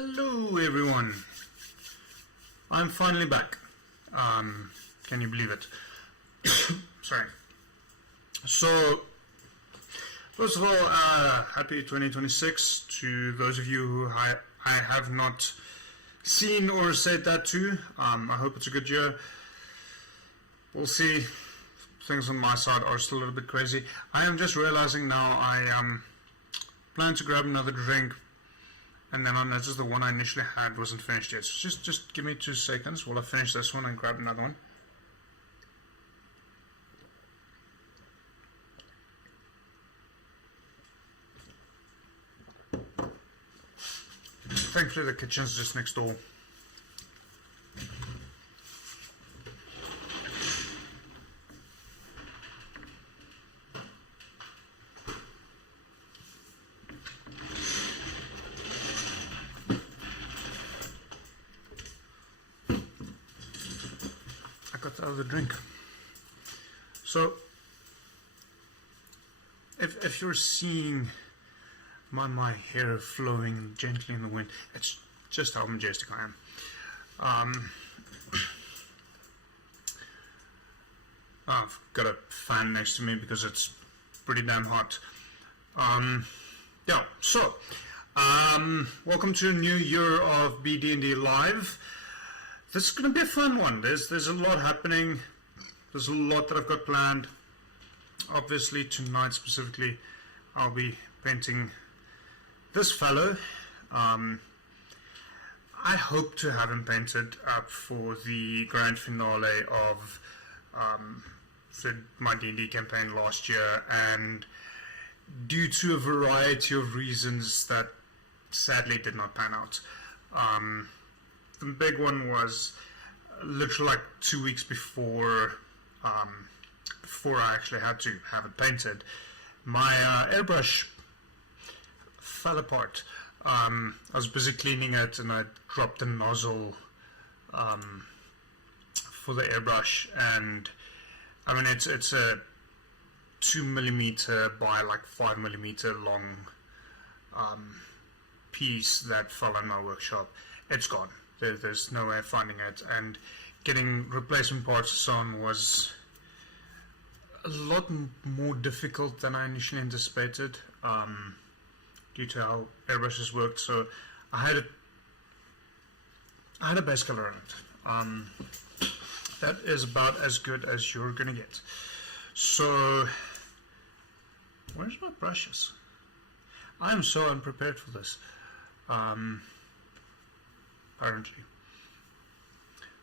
Hello everyone, I'm finally back. Can you believe it? Sorry. So, first of all, happy 2026 to those of you who I have not seen or said that to. I hope it's a good year. We'll see. Things on my side are still a little bit crazy. I am just realizing now I plan to grab another drink, and then I noticed the one I initially had wasn't finished yet. So just give me 2 seconds while I finish this one and grab another one. Thankfully the kitchen's just next door. I got the other drink. So if you're seeing my hair flowing gently in the wind, it's just how majestic I am. I've got a fan next to me because it's pretty damn hot. Yeah, so welcome to a new year of BD&D Live. This is going to be a fun one. There's a lot happening. There's a lot that I've got planned. Obviously tonight specifically I'll be painting this fellow. I hope to have him painted up for the grand finale of my D&D campaign last year, and due to a variety of reasons that sadly did not pan out. The big one was literally like 2 weeks before I actually had to have it painted, my airbrush fell apart. I was busy cleaning it and I dropped the nozzle for the airbrush, and I mean it's a 2mm by like 5mm long piece that fell in my workshop. It's gone. There's no way of finding it, and getting replacement parts on was a lot more difficult than I initially anticipated, due to how airbrushes worked. So I had a base color on it. That is about as good as you're gonna get. So where's my brushes? I am so unprepared for this. Apparently.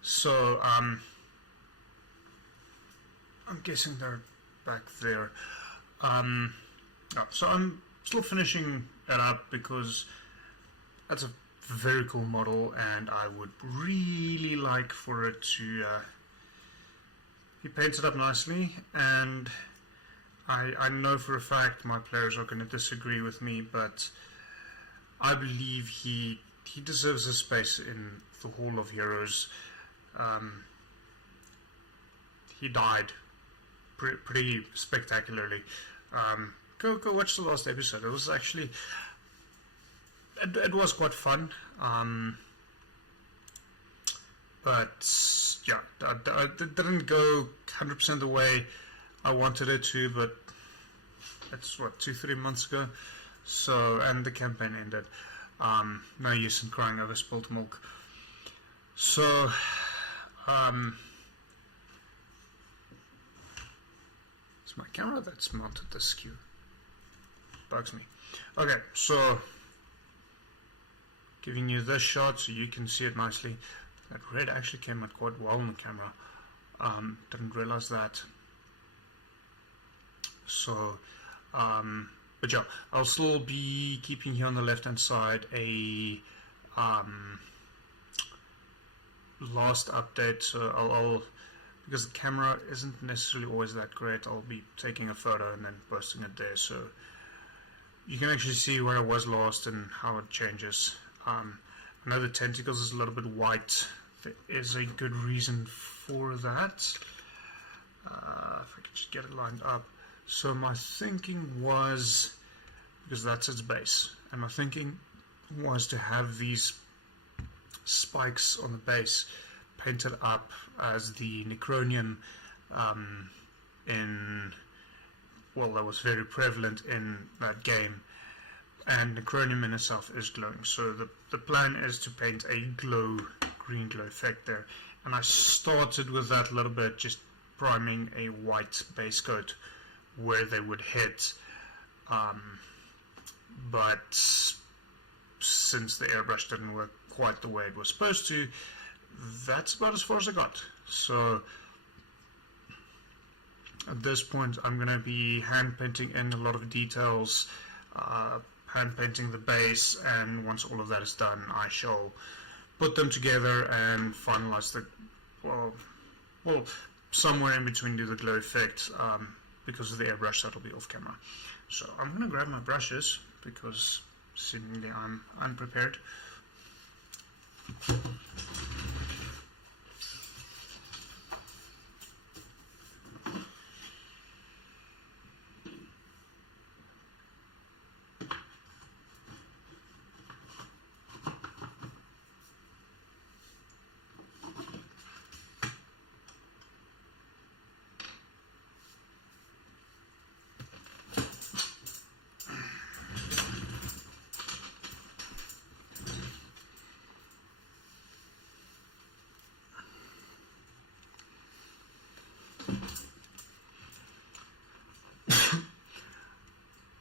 So I'm guessing they're back there. So I'm still finishing it up because that's a very cool model, and I would really like for it to be painted up nicely. And I know for a fact my players are going to disagree with me, but I believe he deserves a space in the Hall of Heroes. He died pretty spectacularly. Go watch the last episode. It was actually it was quite fun. But yeah, it didn't go 100% the way I wanted it to. But it's what, 2-3 months ago. So, and the campaign ended. No use in crying over spilt milk. So, it's my camera that's mounted this skew. Bugs me. Okay, so giving you this shot so you can see it nicely. That red actually came out quite well on the camera. Didn't realize that. So, but yeah, I'll still be keeping here on the left hand side a last update. So I'll because the camera isn't necessarily always that great, I'll be taking a photo and then posting it there, so you can actually see where I was last and how it changes. I know the tentacles is a little bit white. There is a good reason for that. If I could just get it lined up. So my thinking was, because that's its base, and my thinking was to have these spikes on the base painted up as the Necronium that was very prevalent in that game, and Necronium in itself is glowing. So the plan is to paint a green glow effect there, and I started with that a little bit, just priming a white base coat where they would hit, but since the airbrush didn't work quite the way it was supposed to, that's about as far as I got. So at this point I'm going to be hand painting in a lot of details, hand painting the base, and once all of that is done I shall put them together and finalize the, well somewhere in between do the glow effect, because of the airbrush that'll be off camera. So I'm going to grab my brushes because seemingly I'm unprepared.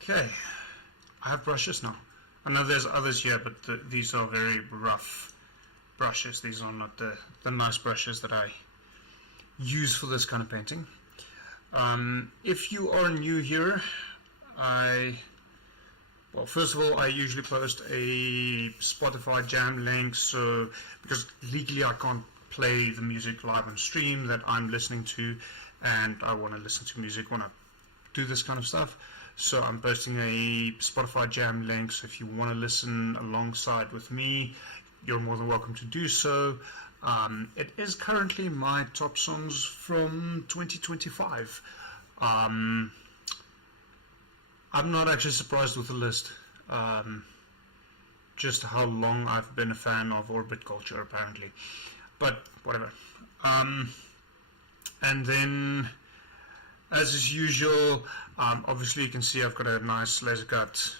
Okay, I have brushes now. I know there's others here, but these are very rough brushes. These are not the nice brushes that I use for this kind of painting. If you are new here, first of all, I usually post a Spotify Jam link, so because legally I can't play the music live on stream that I'm listening to, and I want to listen to music when I do this kind of stuff. So I'm posting a Spotify Jam link, so if you want to listen alongside with me, you're more than welcome to do so. It is currently my top songs from 2025. I'm not actually surprised with the list. Just how long I've been a fan of Orbit culture, apparently. But whatever. And then, as is usual, obviously you can see I've got a nice laser cut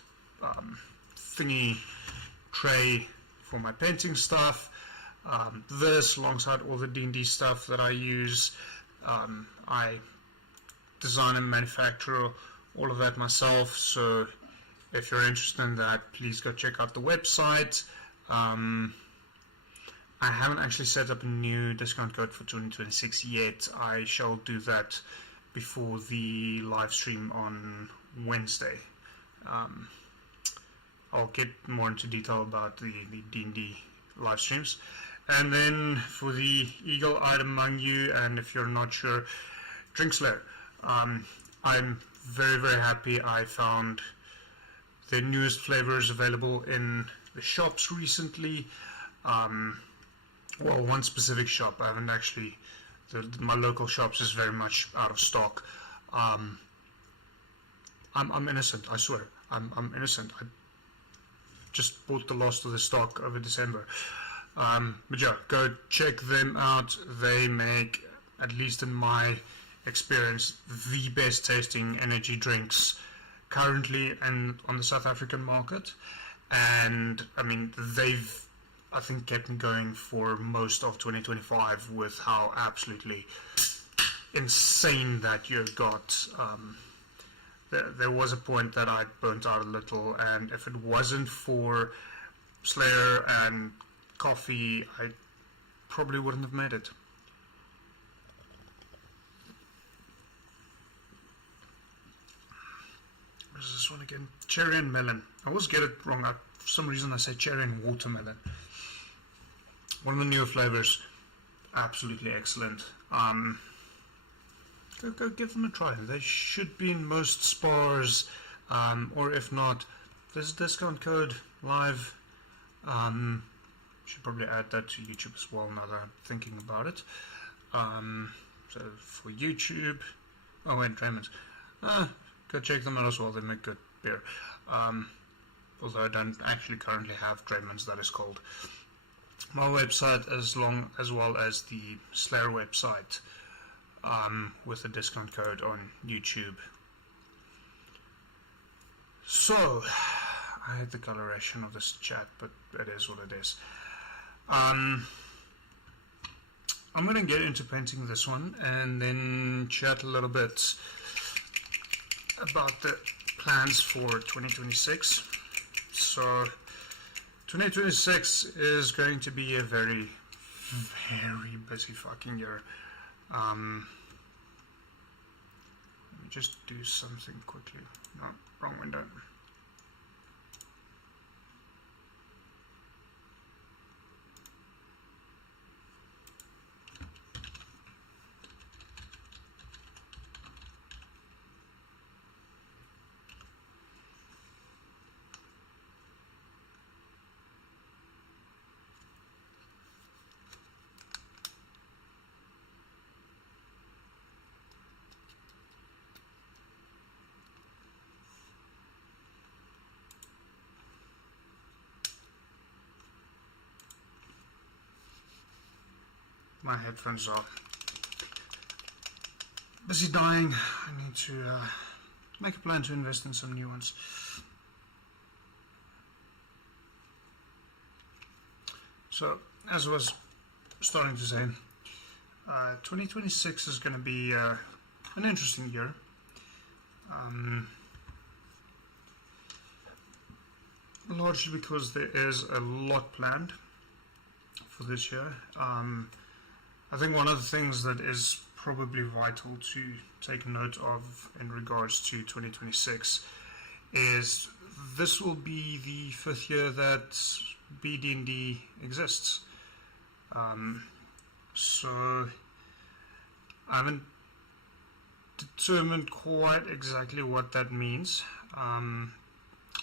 thingy tray for my painting stuff. This, alongside all the D&D stuff that I use, I design and manufacture all of that myself, so if you're interested in that, please go check out the website. I haven't actually set up a new discount code for 2026 yet. I shall do that before the live stream on Wednesday. I'll get more into detail about the D&D live streams. And then for the eagle-eyed among you, and if you're not sure, Drink Slayer. I'm very, very happy I found the newest flavors available in the shops recently. Well, one specific shop. I haven't actually... my local shops is very much out of stock. I'm innocent, I swear. I'm innocent. I just bought the last of the stock over December. But yeah, go check them out. They make, at least in my experience, the best tasting energy drinks currently and on the South African market. And I mean, they've, I think, kept me going for most of 2025 with how absolutely insane that year got. There was a point that I burnt out a little, and if it wasn't for Slayer and coffee, I probably wouldn't have made it. Where's this one again? Cherry and melon. I always get it wrong. For some reason I say cherry and watermelon. One of the newer flavors, absolutely excellent. Go give them a try. They should be in most spars, or if not, there's a discount code live. Should probably add that to YouTube as well now that I'm thinking about it. So for YouTube, oh wait, Draymond's. Go check them out as well. They make good beer. Although I don't actually currently have Draymond's that is cold. my website as well as the Slayer website, with a discount code on YouTube. So, I hate the coloration of this chat, but it is what it is. I'm going to get into painting this one and then chat a little bit about the plans for 2026. So 2026 is going to be a very, very busy fucking year. Let me just do something quickly. No, wrong window. My headphones are busy dying. I need to make a plan to invest in some new ones. So, as I was starting to say, 2026 is going to be an interesting year. Largely because there is a lot planned for this year. I think one of the things that is probably vital to take note of in regards to 2026 is this will be the 5th year that BD&D exists. So I haven't determined quite exactly what that means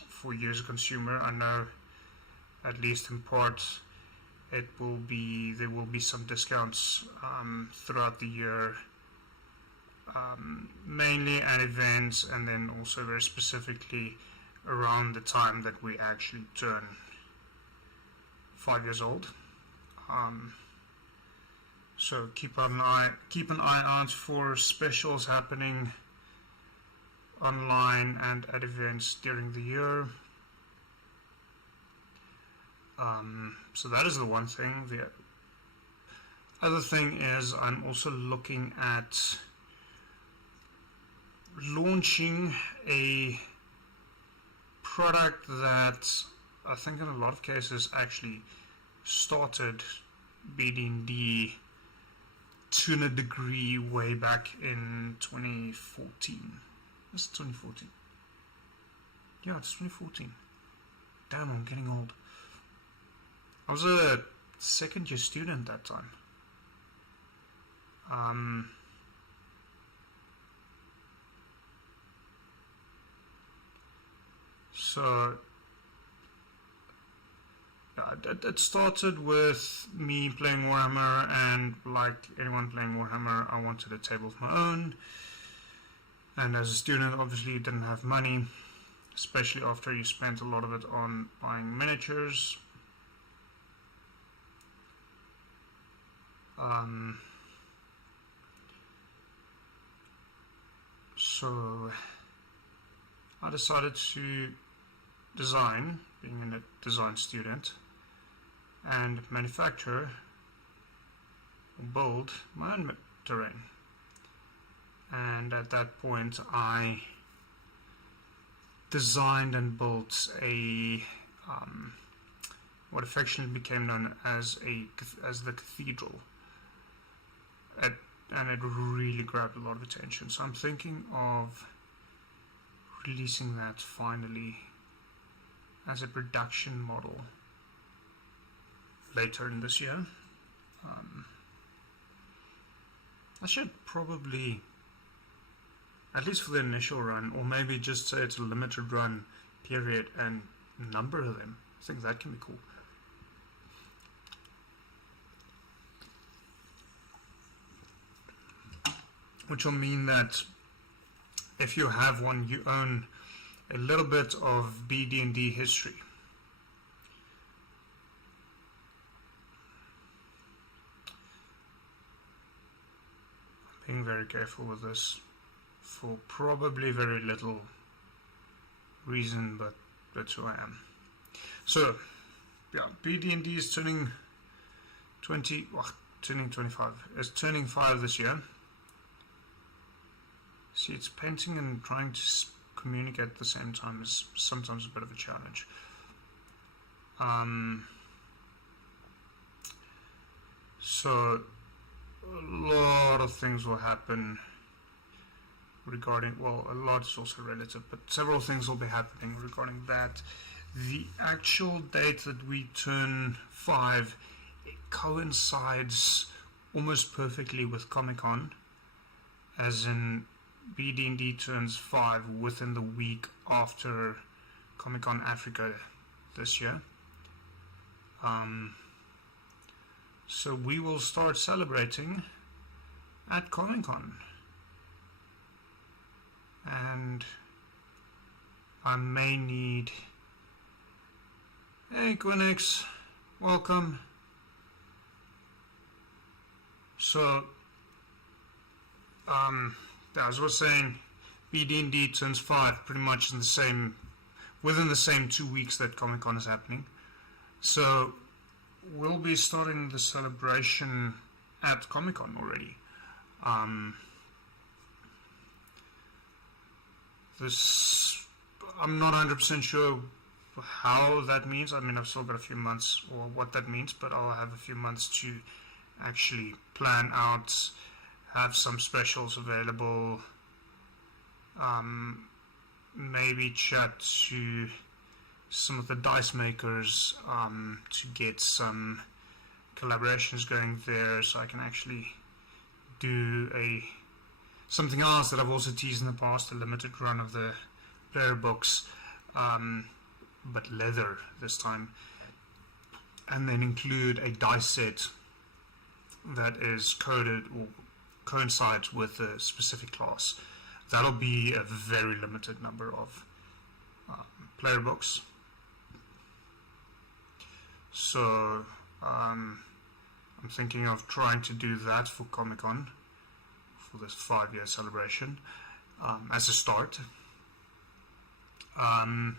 for you as a consumer. I know, at least in part, there will be some discounts throughout the year, mainly at events, and then also very specifically around the time that we actually turn 5 years old. So keep an eye out for specials happening online and at events during the year. So that is the one thing. The other thing is I'm also looking at launching a product that I think in a lot of cases actually started BD&D to a degree way back in 2014. It's 2014. Yeah, it's 2014. Damn, I'm getting old. I was a second-year student that time. So it started with me playing Warhammer, and like anyone playing Warhammer, I wanted a table of my own. And as a student, obviously, you didn't have money, especially after you spent a lot of it on buying miniatures. So I decided to design, being a design student, and manufacture or build my own terrain. And at that point I designed and built a what affectionately became known as the cathedral. And it really grabbed a lot of attention. So I'm thinking of releasing that finally as a production model later in this year. I should probably, at least for the initial run, or maybe just say it's a limited run period and number of them. I think that can be cool. Which will mean that if you have one, you own a little bit of BD&D history. being very careful with this for probably very little reason, but that's who I am. So, yeah, BD&D is turning 25. It's turning 5 this year. See, it's painting and trying to communicate at the same time is sometimes a bit of a challenge. So, a lot of things will happen regarding, well, a lot is also relative, but several things will be happening regarding that. The actual date that we turn 5, it coincides almost perfectly with Comic-Con, as in BD&D turns 5 within the week after Comic-Con Africa this year. So we will start celebrating at Comic-Con. And I may need... Hey Quinix, welcome. So, as I was saying, BD&D turns 5 pretty much within the same 2 weeks that Comic-Con is happening. So, we'll be starting the celebration at Comic-Con already. I'm not 100% sure how that means. I mean, I've still got a few months or what that means, but I'll have a few months to actually plan out, have some specials available, maybe chat to some of the dice makers to get some collaborations going there, so I can actually do something else that I've also teased in the past, a limited run of the player books, but leather this time, and then include a dice set that is coded or coincides with a specific class. That'll be a very limited number of player books. So I'm thinking of trying to do that for Comic-Con, for this 5-year celebration, as a start. And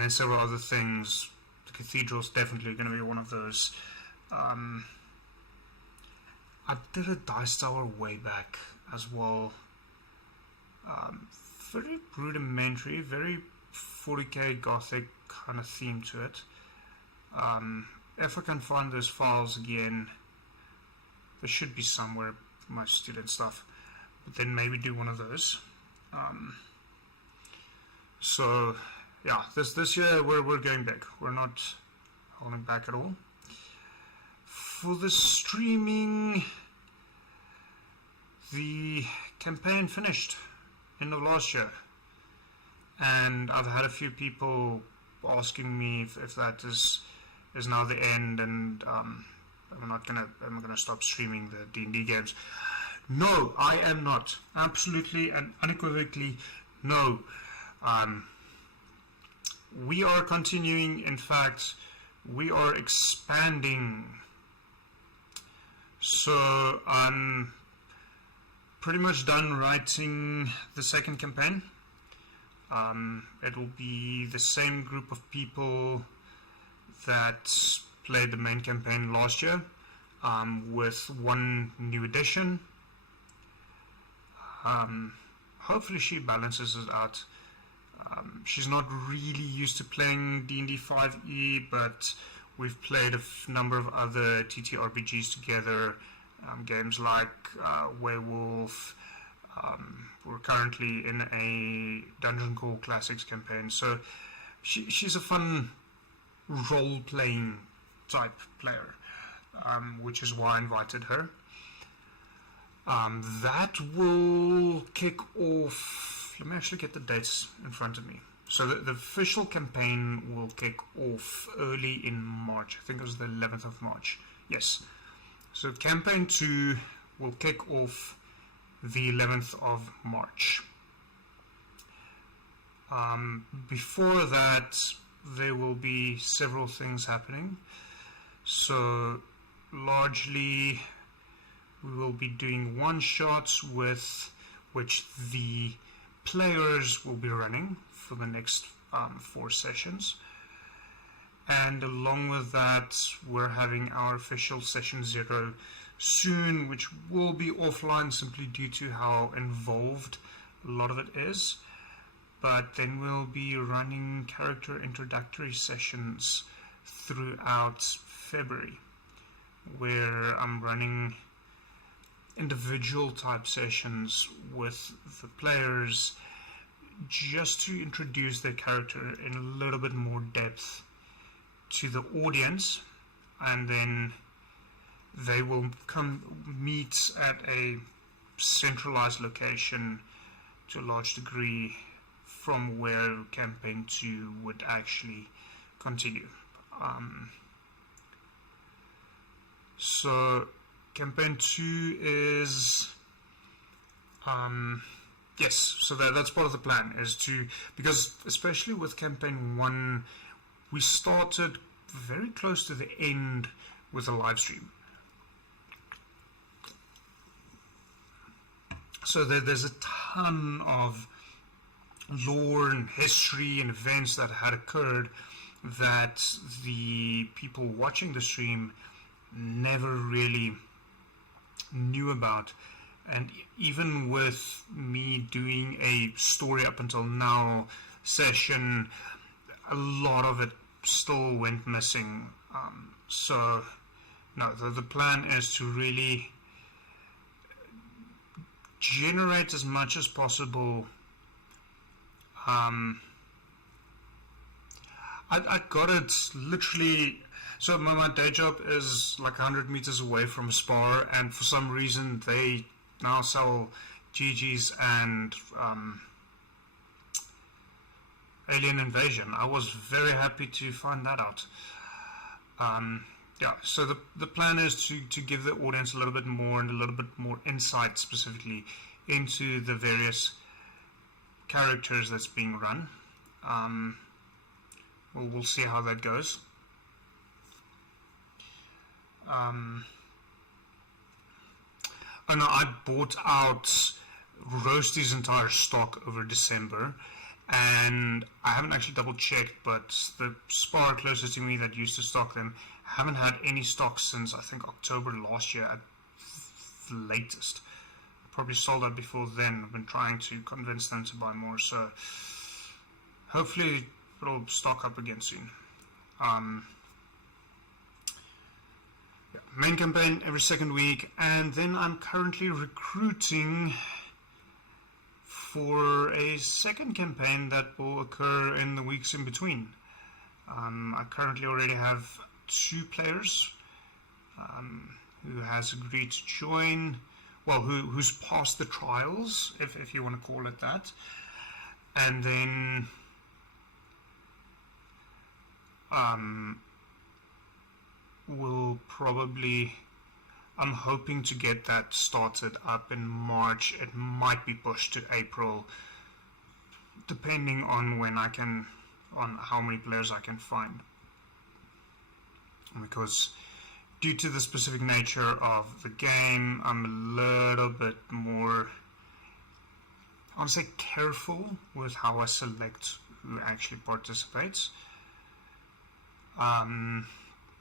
then several other things. The cathedral's definitely going to be one of those. I did a dice tower way back as well. Very rudimentary, very 40k gothic kind of theme to it. If I can find those files again, there should be somewhere for my student stuff, but then maybe do one of those. So yeah, this year we're going big. We're not holding back at all. For the streaming, the campaign finished end of last year, and I've had a few people asking me if that is now the end, and am I gonna stop streaming the D&D games? No, I am not. Absolutely and unequivocally no. We are continuing. In fact, we are expanding. So I'm pretty much done writing the second campaign. It will be the same group of people that played the main campaign last year, with one new addition. Hopefully she balances it out. She's not really used to playing D&D 5e, but we've played a number of other TTRPGs together, games like Werewolf. We're currently in a Dungeon Call Classics campaign, so she's a fun role-playing type player, which is why I invited her. That will kick off. Let me actually get the dates in front of me. So the official campaign will kick off early in March. I think it was the 11th of March. Yes. So campaign 2 will kick off the 11th of March. Before that, there will be several things happening. So largely we will be doing one-shots with which the players will be running for the next 4 sessions. And along with that, we're having our official session 0 soon, which will be offline simply due to how involved a lot of it is. But then we'll be running character introductory sessions throughout February, where I'm running individual type sessions with the players just to introduce their character in a little bit more depth to the audience, and then they will come meet at a centralized location to a large degree from where campaign 2 would actually continue. So campaign 2 is yes, so that's part of the plan, is to, because especially with campaign 1 we started very close to the end with a live stream. So there's a ton of lore and history and events that had occurred that the people watching the stream never really knew about. And even with me doing a story up until now session, a lot of it still went missing. So no, the plan is to really generate as much as possible. I got it literally. So my day job is like 100 meters away from Spar, and for some reason they now sell GGs and Alien Invasion. I was very happy to find that out. Yeah, so the plan is to give the audience a little bit more and a little bit more insight specifically into the various characters that's being run. We'll see how that goes. Oh no, I bought out Roasty's entire stock over December, and I haven't actually double checked, but the Spar closest to me that used to stock them haven't had any stock since I think October last year at the latest. Probably sold out before then. I've been trying to convince them to buy more, so hopefully it'll stock up again soon. Main campaign every second week, and then I'm currently recruiting for a second campaign that will occur in the weeks in between. I currently already have 2 players who has agreed to join, well, who's passed the trials, if you want to call it that, and then we'll probably, I'm hoping to get that started up in March. It might be pushed to April, depending on when I can, on how many players I can find. Because due to the specific nature of the game, I'm a little bit more, I want to say, careful with how I select who actually participates.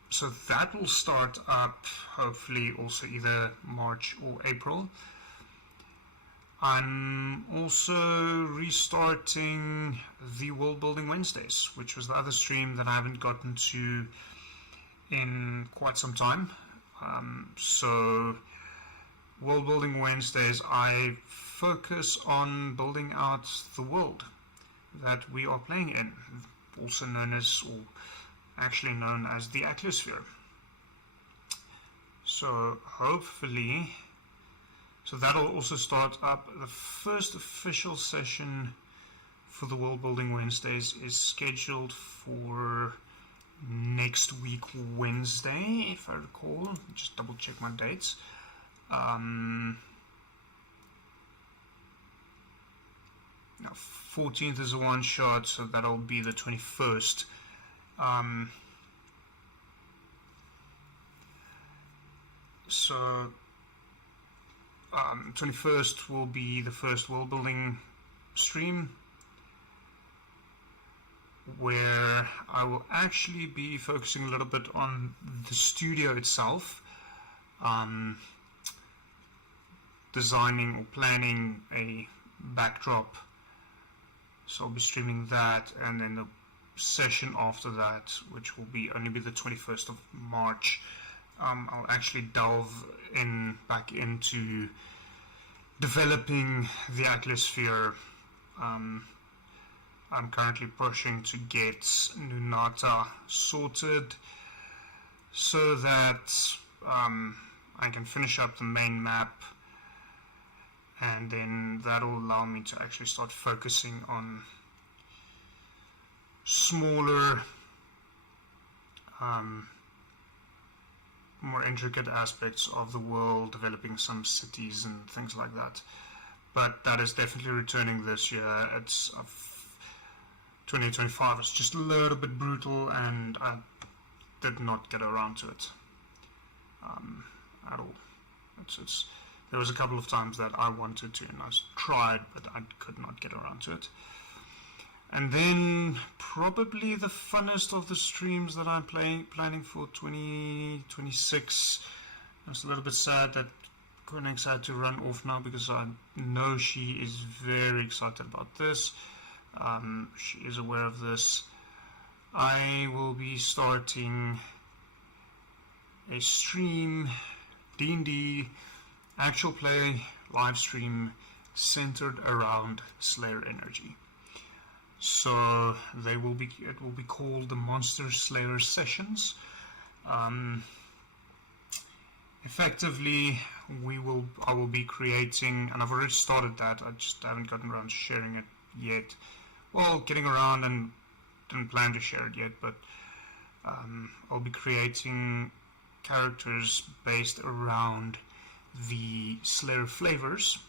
So that will start up hopefully also either March or April. I'm also restarting the World Building Wednesdays, which was the other stream that I haven't gotten to in quite some time. So World Building Wednesdays, I focus on building out the world that we are playing in, also known as, or actually known as, the Atmosphere. So hopefully, so that'll also start up. The first official session for the World Building Wednesdays is scheduled for next week Wednesday, if I recall. Just double check my dates. Now 14th is a one shot, so that'll be the 21st. So 21st will be the first world building stream, where I will actually be focusing a little bit on the studio itself, designing or planning a backdrop. So I'll be streaming that, and then the session after that, which will only be the 21st of March, I'll actually delve back into developing the atmosphere. I'm currently pushing to get Nunata sorted so that I can finish up the main map, and then that'll allow me to actually start focusing on smaller, more intricate aspects of the world, developing some cities and things like that. But that is definitely returning this year. 2025 is just a little bit brutal, and I did not get around to it at all. There was a couple of times that I wanted to, and I tried, but I could not get around to it. And then probably the funnest of the streams that I'm planning for 2026. I was a little bit sad that Koenig's had to run off now, because I know she is very excited about this. She is aware of this. I will be starting a stream, D&D, actual play, live stream, centered around Slayer energy. So it will be called the Monster Slayer Sessions. Effectively, I will be creating, and I've already started that, I just haven't gotten around to sharing it yet. Well, getting around, and didn't plan to share it yet, but I'll be creating characters based around the Slayer flavors,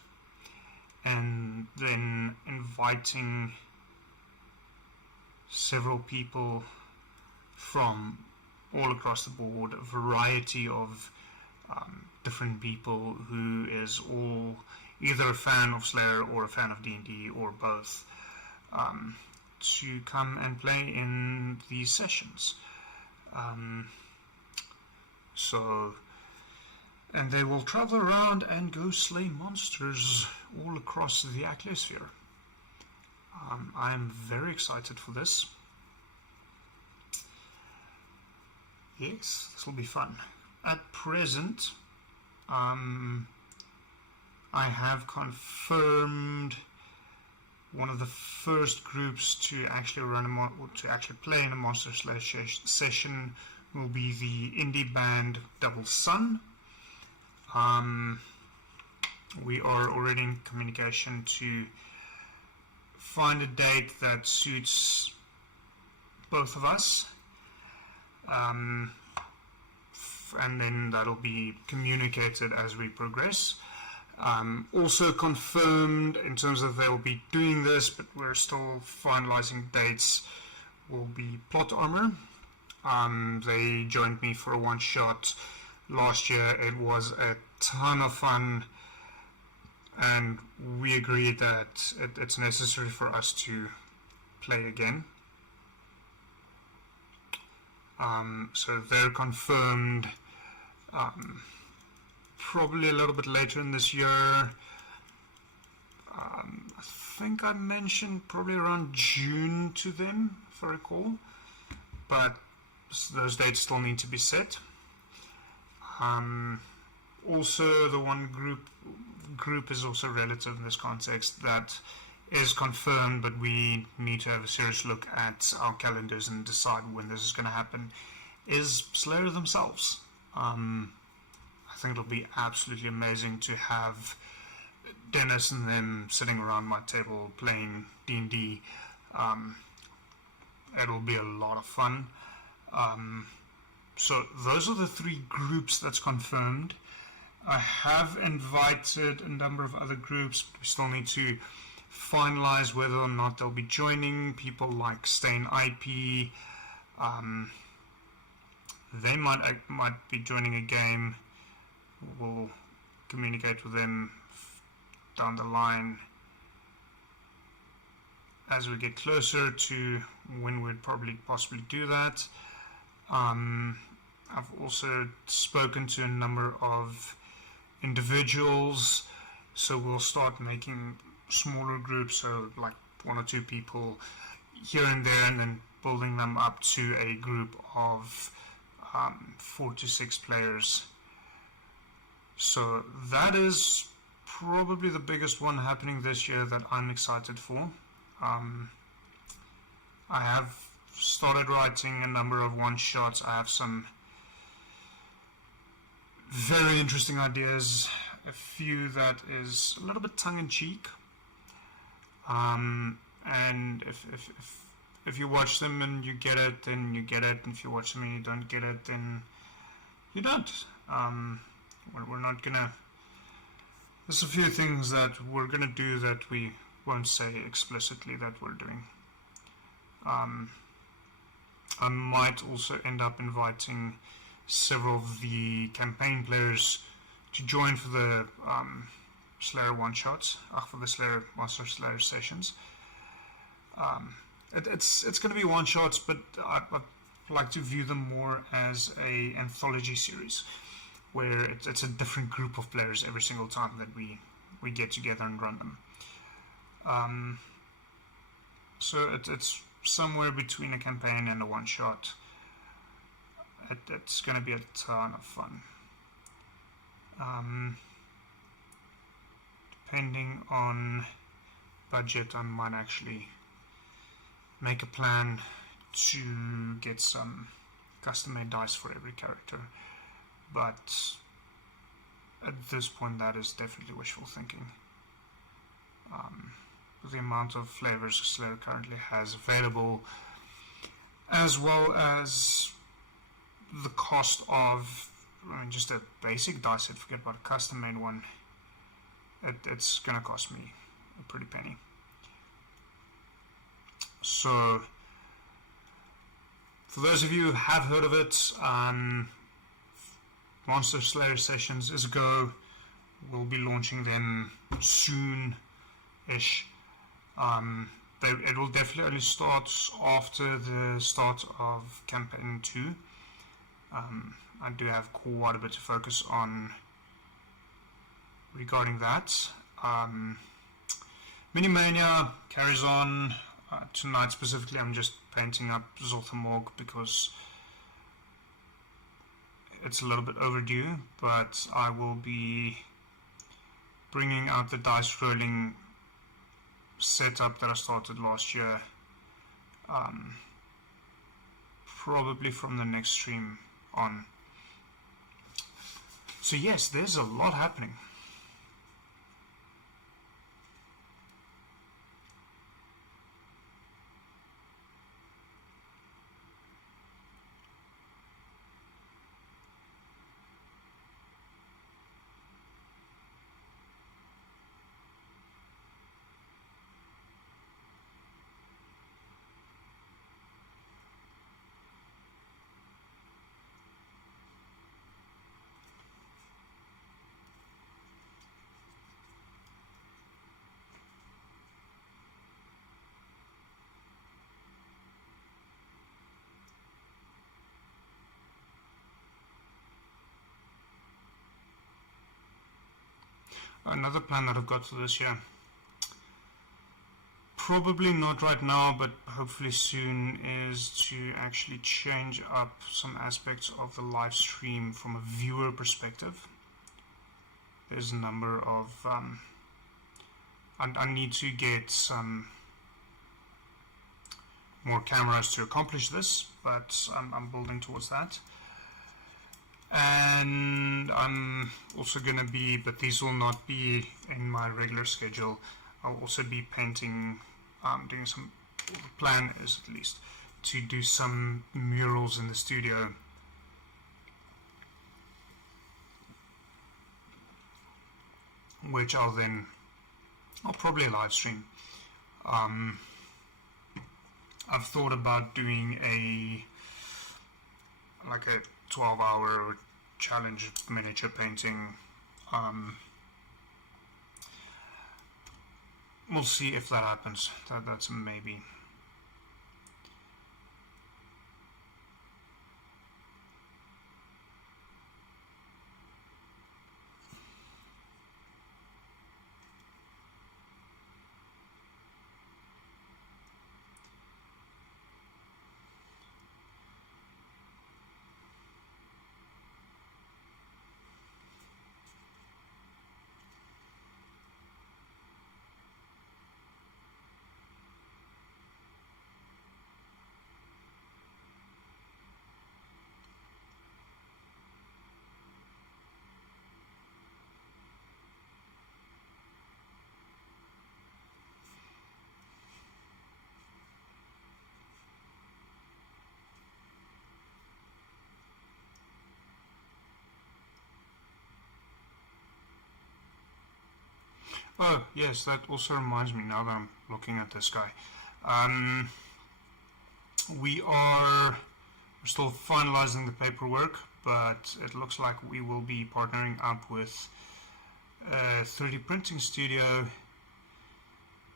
and then inviting several people from all across the board, a variety of different people who is all either a fan of Slayer or a fan of D&D or both, to come and play in these sessions. And they will travel around and go slay monsters all across the atmosphere. I'm very excited for this. Yes, this will be fun. At present, I have confirmed one of the first groups to actually play in a Monster Slayer session will be the indie band Double Sun. We are already in communication to find a date that suits both of us, and then that'll be communicated as we progress. Also confirmed in terms of they'll be doing this, but we're still finalizing dates, will be Plot Armor. They joined me for a one-shot last year. It was a ton of fun, and we agreed that it's necessary for us to play again. So they're confirmed probably a little bit later in this year. I think I mentioned probably around June to them, if I recall, but those dates still need to be set. Also, the one group is also relative in this context that is confirmed, but we need to have a serious look at our calendars and decide when this is going to happen, is Slayer themselves. I think it'll be absolutely amazing to have Dennis and them sitting around my table playing D&D. It'll be a lot of fun. So those are the three groups that's confirmed. I have invited a number of other groups. We still need to finalize whether or not they'll be joining. People like Stain IP. They might be joining a game. We'll communicate with them down the line as we get closer to when we'd probably possibly do that. I've also spoken to a number of individuals, so we'll start making smaller groups, so like 1 or 2 people here and there, and then building them up to a group of 4 to 6 players. So that is probably the biggest one happening this year that I'm excited for. I have started writing a number of one-shots. I have some very interesting ideas, a few that is a little bit tongue-in-cheek, and if you watch them and you get it, then you get it, and if you watch them and you don't get it, then you don't. We're not gonna, there's a few things that we're gonna do that we won't say explicitly that we're doing. I might also end up inviting several of the campaign players to join for the Slayer one-shots, for the Slayer Master Slayer sessions. It's going to be one-shots, but I'd like to view them more as a anthology series, where it's a different group of players every single time that we get together and run them. So it's somewhere between a campaign and a one-shot. It's going to be a ton of fun. Depending on budget, I might actually make a plan to get some custom-made dice for every character, but at this point that is definitely wishful thinking. With the amount of flavors Slayer currently has available, as well as the cost of just a basic dice set, forget about a custom-made one, it's going to cost me a pretty penny. So, for those of you who have heard of it, Monster Slayer Sessions is a go. We'll be launching them soon-ish. It will definitely start after the start of Campaign 2. I do have quite a bit to focus on regarding that. Mania carries on. Tonight specifically I'm just painting up Zoth and Ommog because it's a little bit overdue, but I will be bringing out the dice rolling setup that I started last year, probably from the next stream on. So yes, there's a lot happening. Another plan that I've got for this year, probably not right now, but hopefully soon, is to actually change up some aspects of the live stream from a viewer perspective. There's a number of I need to get some more cameras to accomplish this, but I'm building towards that. And I'm also going to be, but these will not be in my regular schedule, I'll also be painting, doing some, the plan is at least, to do some murals in the studio. Which I'll probably live stream. I've thought about doing a 12-hour challenge miniature painting We'll see if that happens. That's a maybe. Oh, yes, that also reminds me now that I'm looking at this guy. We're still finalizing the paperwork, but it looks like we will be partnering up with a 3D printing studio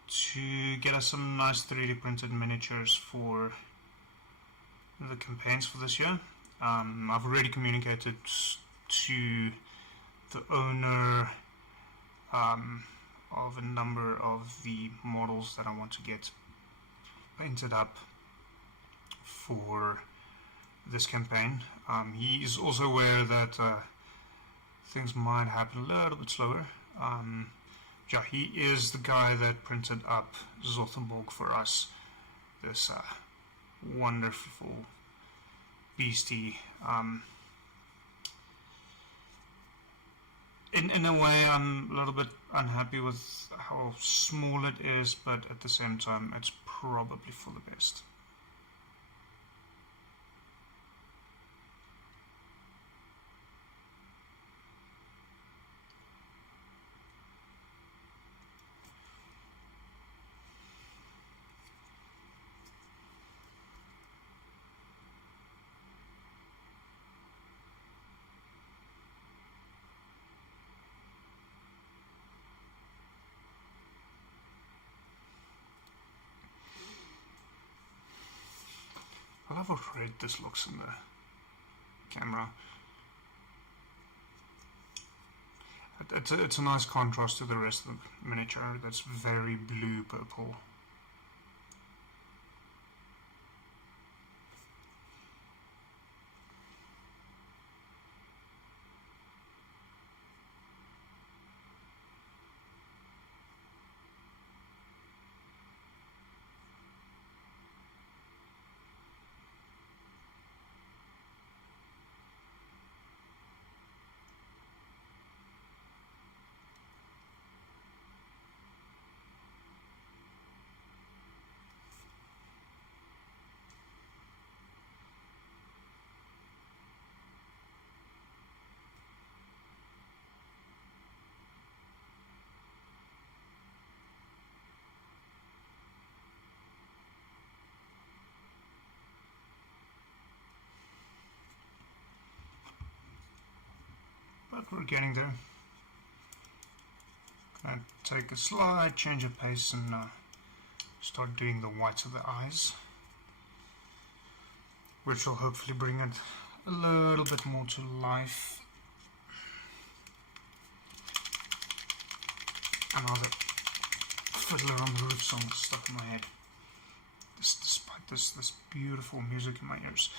to get us some nice 3D printed miniatures for the campaigns for this year. I've already communicated to the owner of a number of the models that I want to get painted up for this campaign. He is also aware that things might happen a little bit slower. Yeah, he is the guy that printed up Zoth for us, this wonderful beastie. In a way, I'm a little bit unhappy with how small it is, but at the same time, it's probably for the best. I love how red this looks in the camera. It's a nice contrast to the rest of the miniature that's very blue purple. But we're getting there. Gonna take a slight change of pace and start doing the whites of the eyes, which will hopefully bring it a little bit more to life. Another Fiddler on the Roof song stuck in my head, despite this beautiful music in my ears.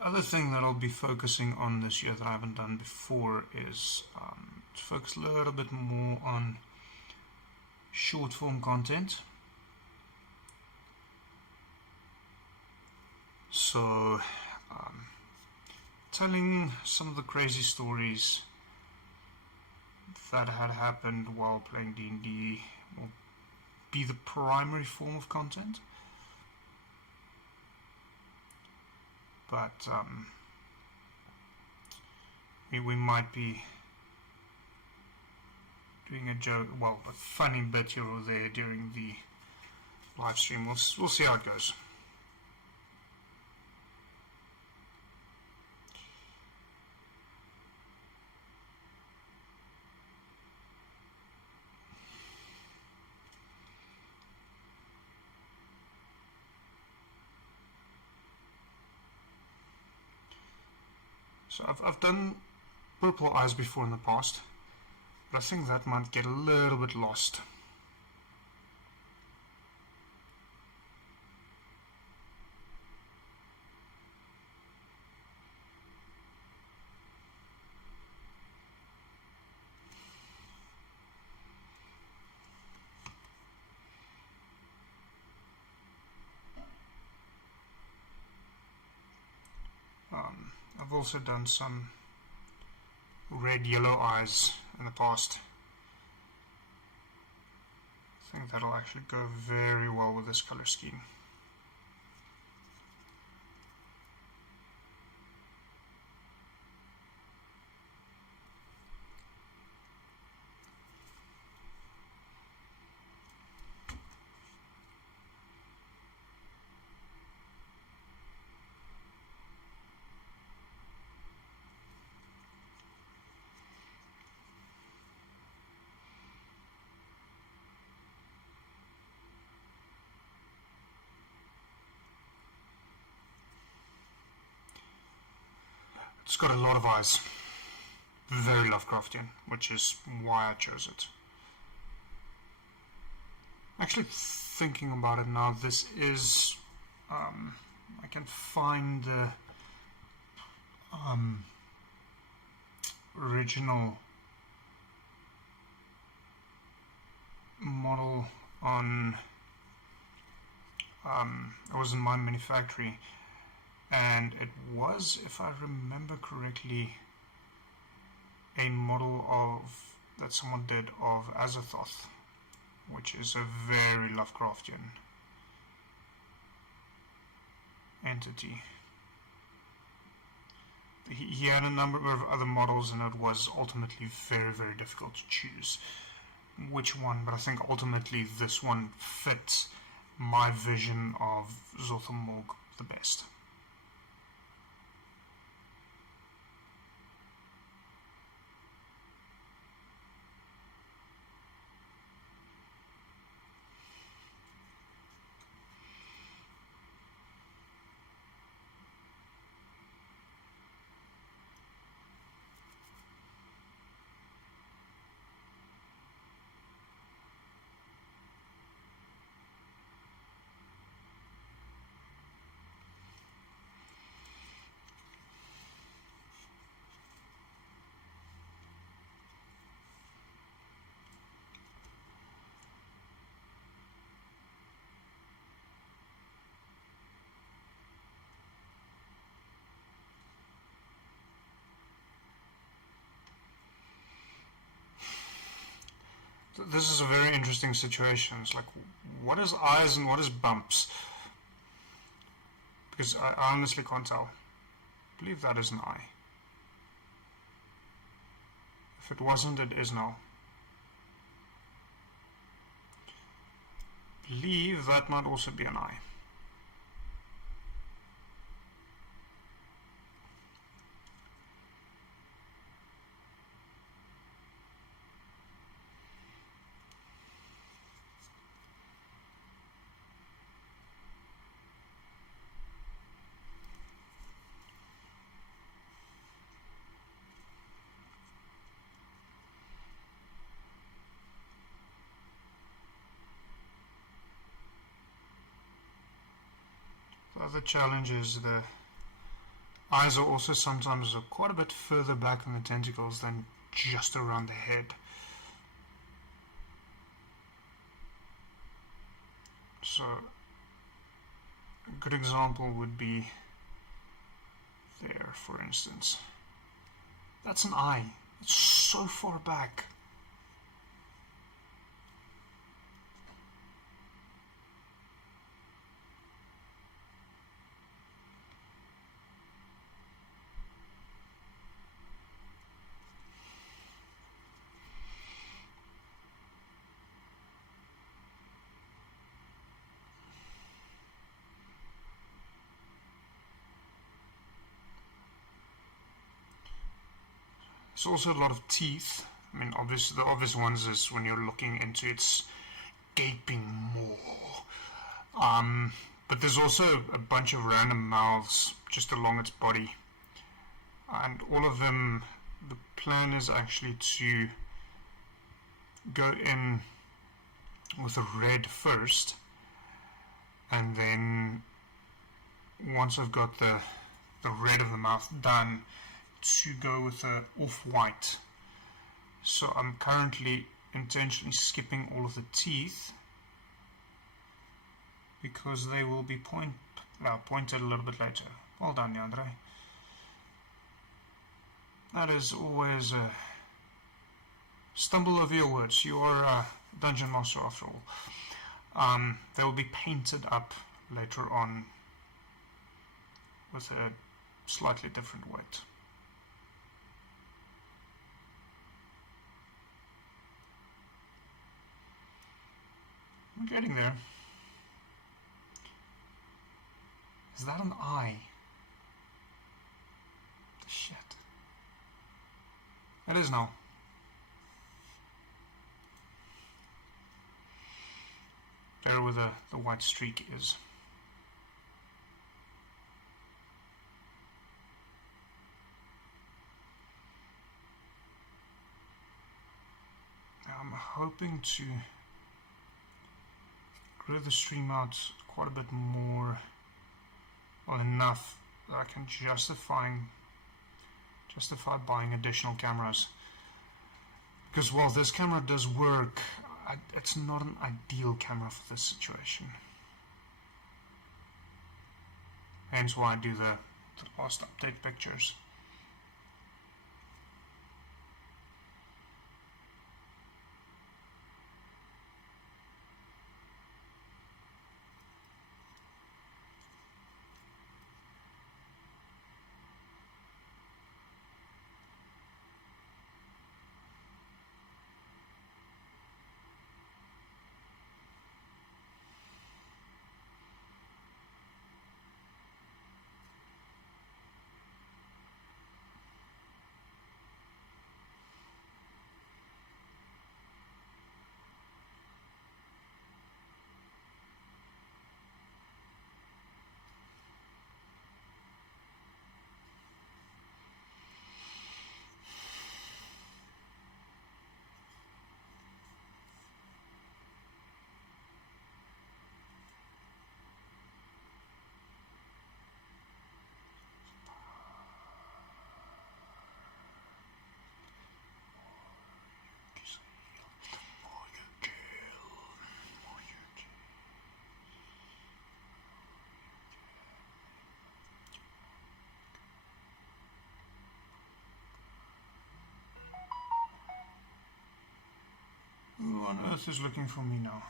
Other thing that I'll be focusing on this year that I haven't done before is to focus a little bit more on short form content. So telling some of the crazy stories that had happened while playing D&D will be the primary form of content. but we might be doing a joke, well, a funny bit here or there during the live stream. We'll see how it goes. So I've done purple eyes before in the past, but I think that might get a little bit lost. I've also done some red-yellow eyes in the past. I think that'll actually go very well with this color scheme. It's got a lot of eyes. Very Lovecraftian, which is why I chose it. Actually, thinking about it now, this is... I can find the original model on... it was in my mini factory. And it was, if I remember correctly, a model of that someone did of Zoth, which is a very Lovecraftian entity. He had a number of other models, and it was ultimately very, very difficult to choose which one. But I think ultimately this one fits my vision of Zoth Ommog the best. This is a very interesting situation. It's like, what is eyes and what is bumps? Because I honestly can't tell. I believe that is an eye. If it wasn't, it is now. I believe that might also be an eye. The other challenge is the eyes are also sometimes quite a bit further back in the tentacles than just around the head. So a good example would be there, for instance. That's an eye. It's so far back. There's also a lot of teeth. I mean, the obvious ones is when you're looking into its gaping maw. But there's also a bunch of random mouths just along its body. And all of them, the plan is actually to go in with a red first, and then once I've got the red of the mouth done, to go with a off-white. So I'm currently intentionally skipping all of the teeth because they will be pointed a little bit later. Well done, Yandre. That is always a stumble over your words. You are a dungeon master after all. They will be painted up later on with a slightly different weight. We're getting there. Is that an eye? Shit. It is now. There where the white streak is. Now I'm hoping to grow the stream out quite a bit more, well, enough that I can justify buying additional cameras. Because while this camera does work, it's not an ideal camera for this situation. Hence why I do the last update pictures. Who on earth is looking for me now?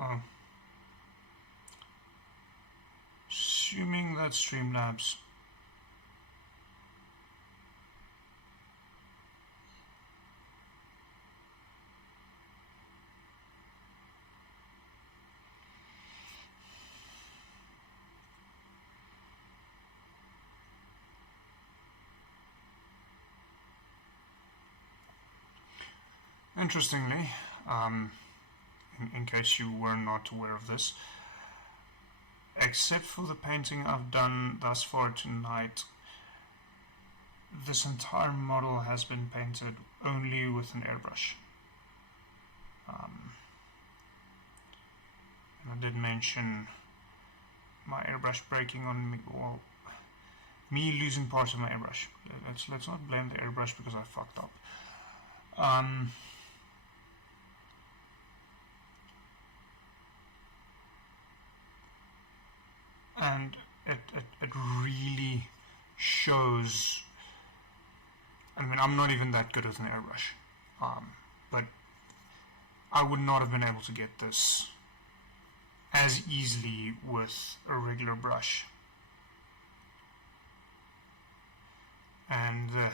Oh. Assuming that's Streamlabs. Interestingly, in case you were not aware of this, except for the painting I've done thus far tonight, this entire model has been painted only with an airbrush. And I did mention my airbrush breaking on me, or me losing parts of my airbrush. Let's not blame the airbrush because I fucked up. And it really shows. I mean, I'm not even that good with an airbrush, but I would not have been able to get this as easily with a regular brush. And the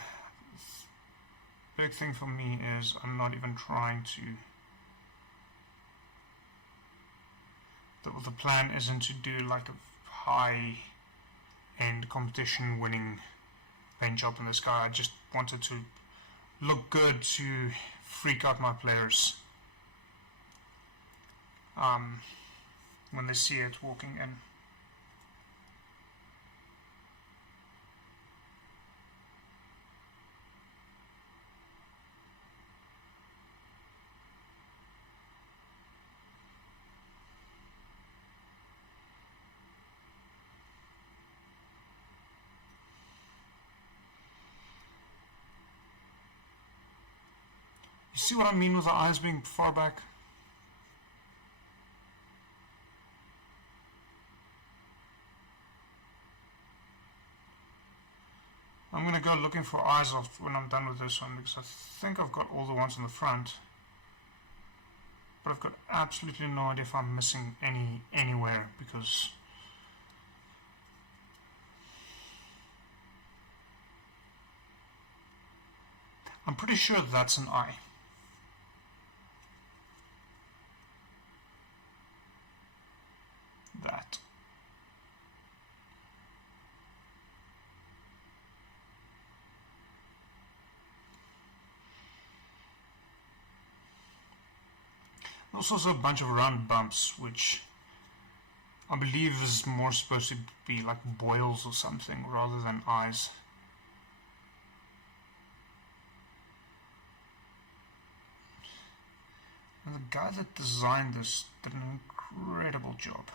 big thing for me is I'm not even trying to. The plan isn't to do like a high-end competition-winning paint job in this guy. I just wanted to look good to freak out my players when they see it walking in. You see what I mean with the eyes being far back? I'm going to go looking for eyes when I'm done with this one, because I think I've got all the ones in the front. But I've got absolutely no idea if I'm missing any anywhere, because I'm pretty sure that's an eye. That. There's also a bunch of round bumps, which I believe is more supposed to be like boils or something rather than eyes. And the guy that designed this did an incredible job.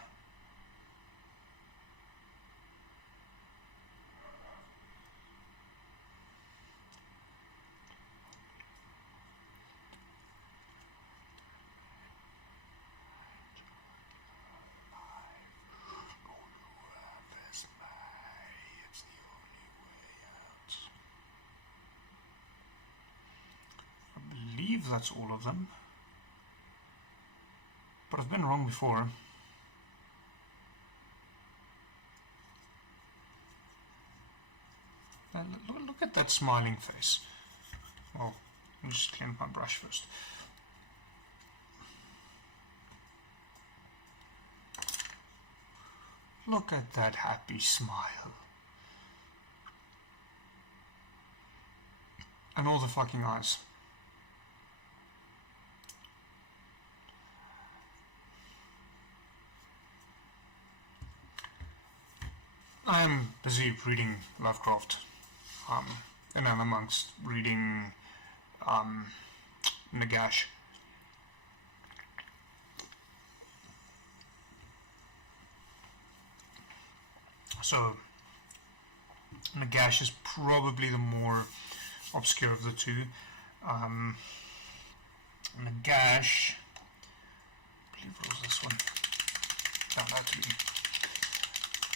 I believe that's all of them. But I've been wrong before. Look at that smiling face. Well, let me just clean my brush first. Look at that happy smile. And all the fucking eyes. I'm busy reading Lovecraft, and I'm amongst reading Nagash. So Nagash is probably the more obscure of the two. Nagash, I believe it was this one. That had to be.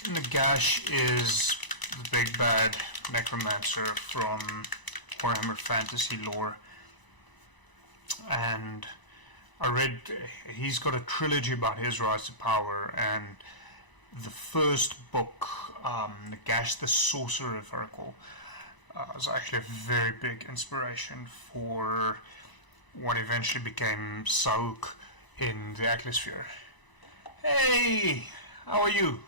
Nagash is the big bad necromancer from Warhammer Fantasy lore, and I read he's got a trilogy about his rise to power, and the first book, Nagash the Sorcerer, if I recall, was actually a very big inspiration for what eventually became Sauk in the Atmosphere. Hey, how are you?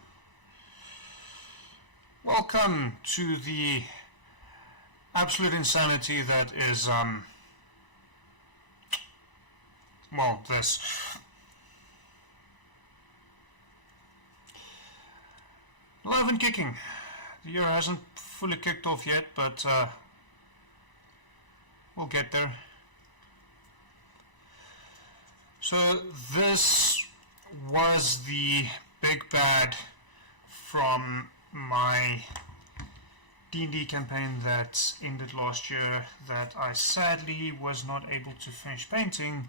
Welcome to the absolute insanity that is, well, this. Live and kicking. The year hasn't fully kicked off yet, but we'll get there. So this was the big bad from my D&D campaign that ended last year, that I sadly was not able to finish painting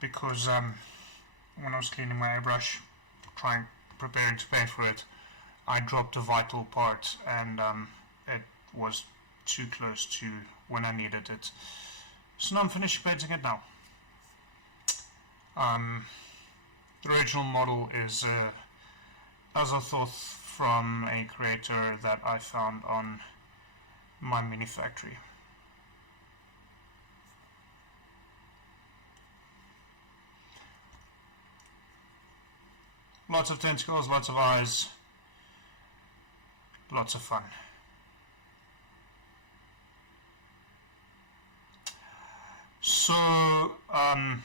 because when I was cleaning my airbrush, preparing to paint for it, I dropped a vital part, and it was too close to when I needed it. So now I'm finishing painting it now. The original model is Zoth from a creator that I found on my mini factory. Lots of tentacles, lots of eyes, lots of fun. So, I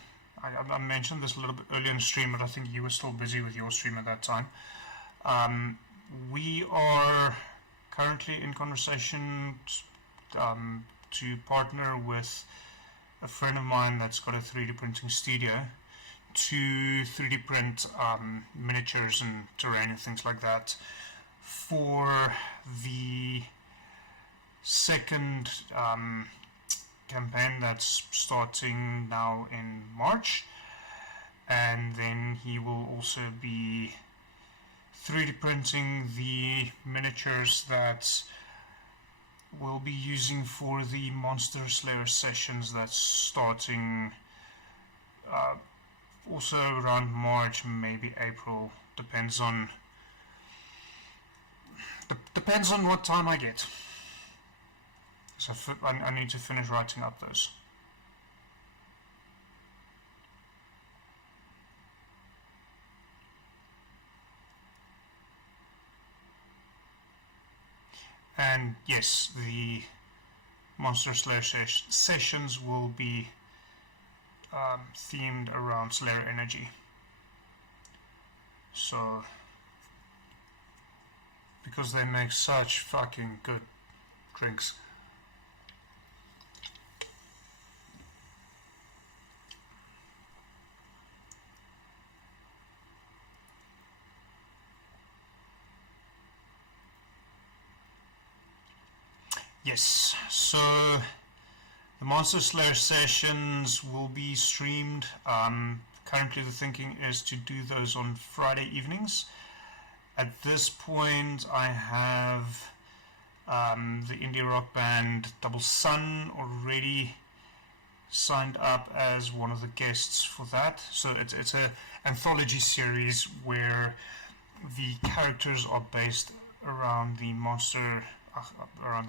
mentioned this a little bit earlier in the stream, but I think you were still busy with your stream at that time. We are currently in conversation to partner with a friend of mine that's got a 3D printing studio to 3D print miniatures and terrain and things like that for the second campaign that's starting now in March, and then he will also be 3D printing the miniatures that we'll be using for the Monster Slayer sessions that's starting also around March, maybe April, depends on what time I get. So I need to finish writing up those. And yes, the Monster Slayer sessions will be themed around Slayer energy. So, because they make such fucking good drinks. Yes, so the Monster Slayer sessions will be streamed. Currently the thinking is to do those on Friday evenings. At this point I have the indie rock band Double Sun already signed up as one of the guests for that. So it's a anthology series where the characters are based around the monster, around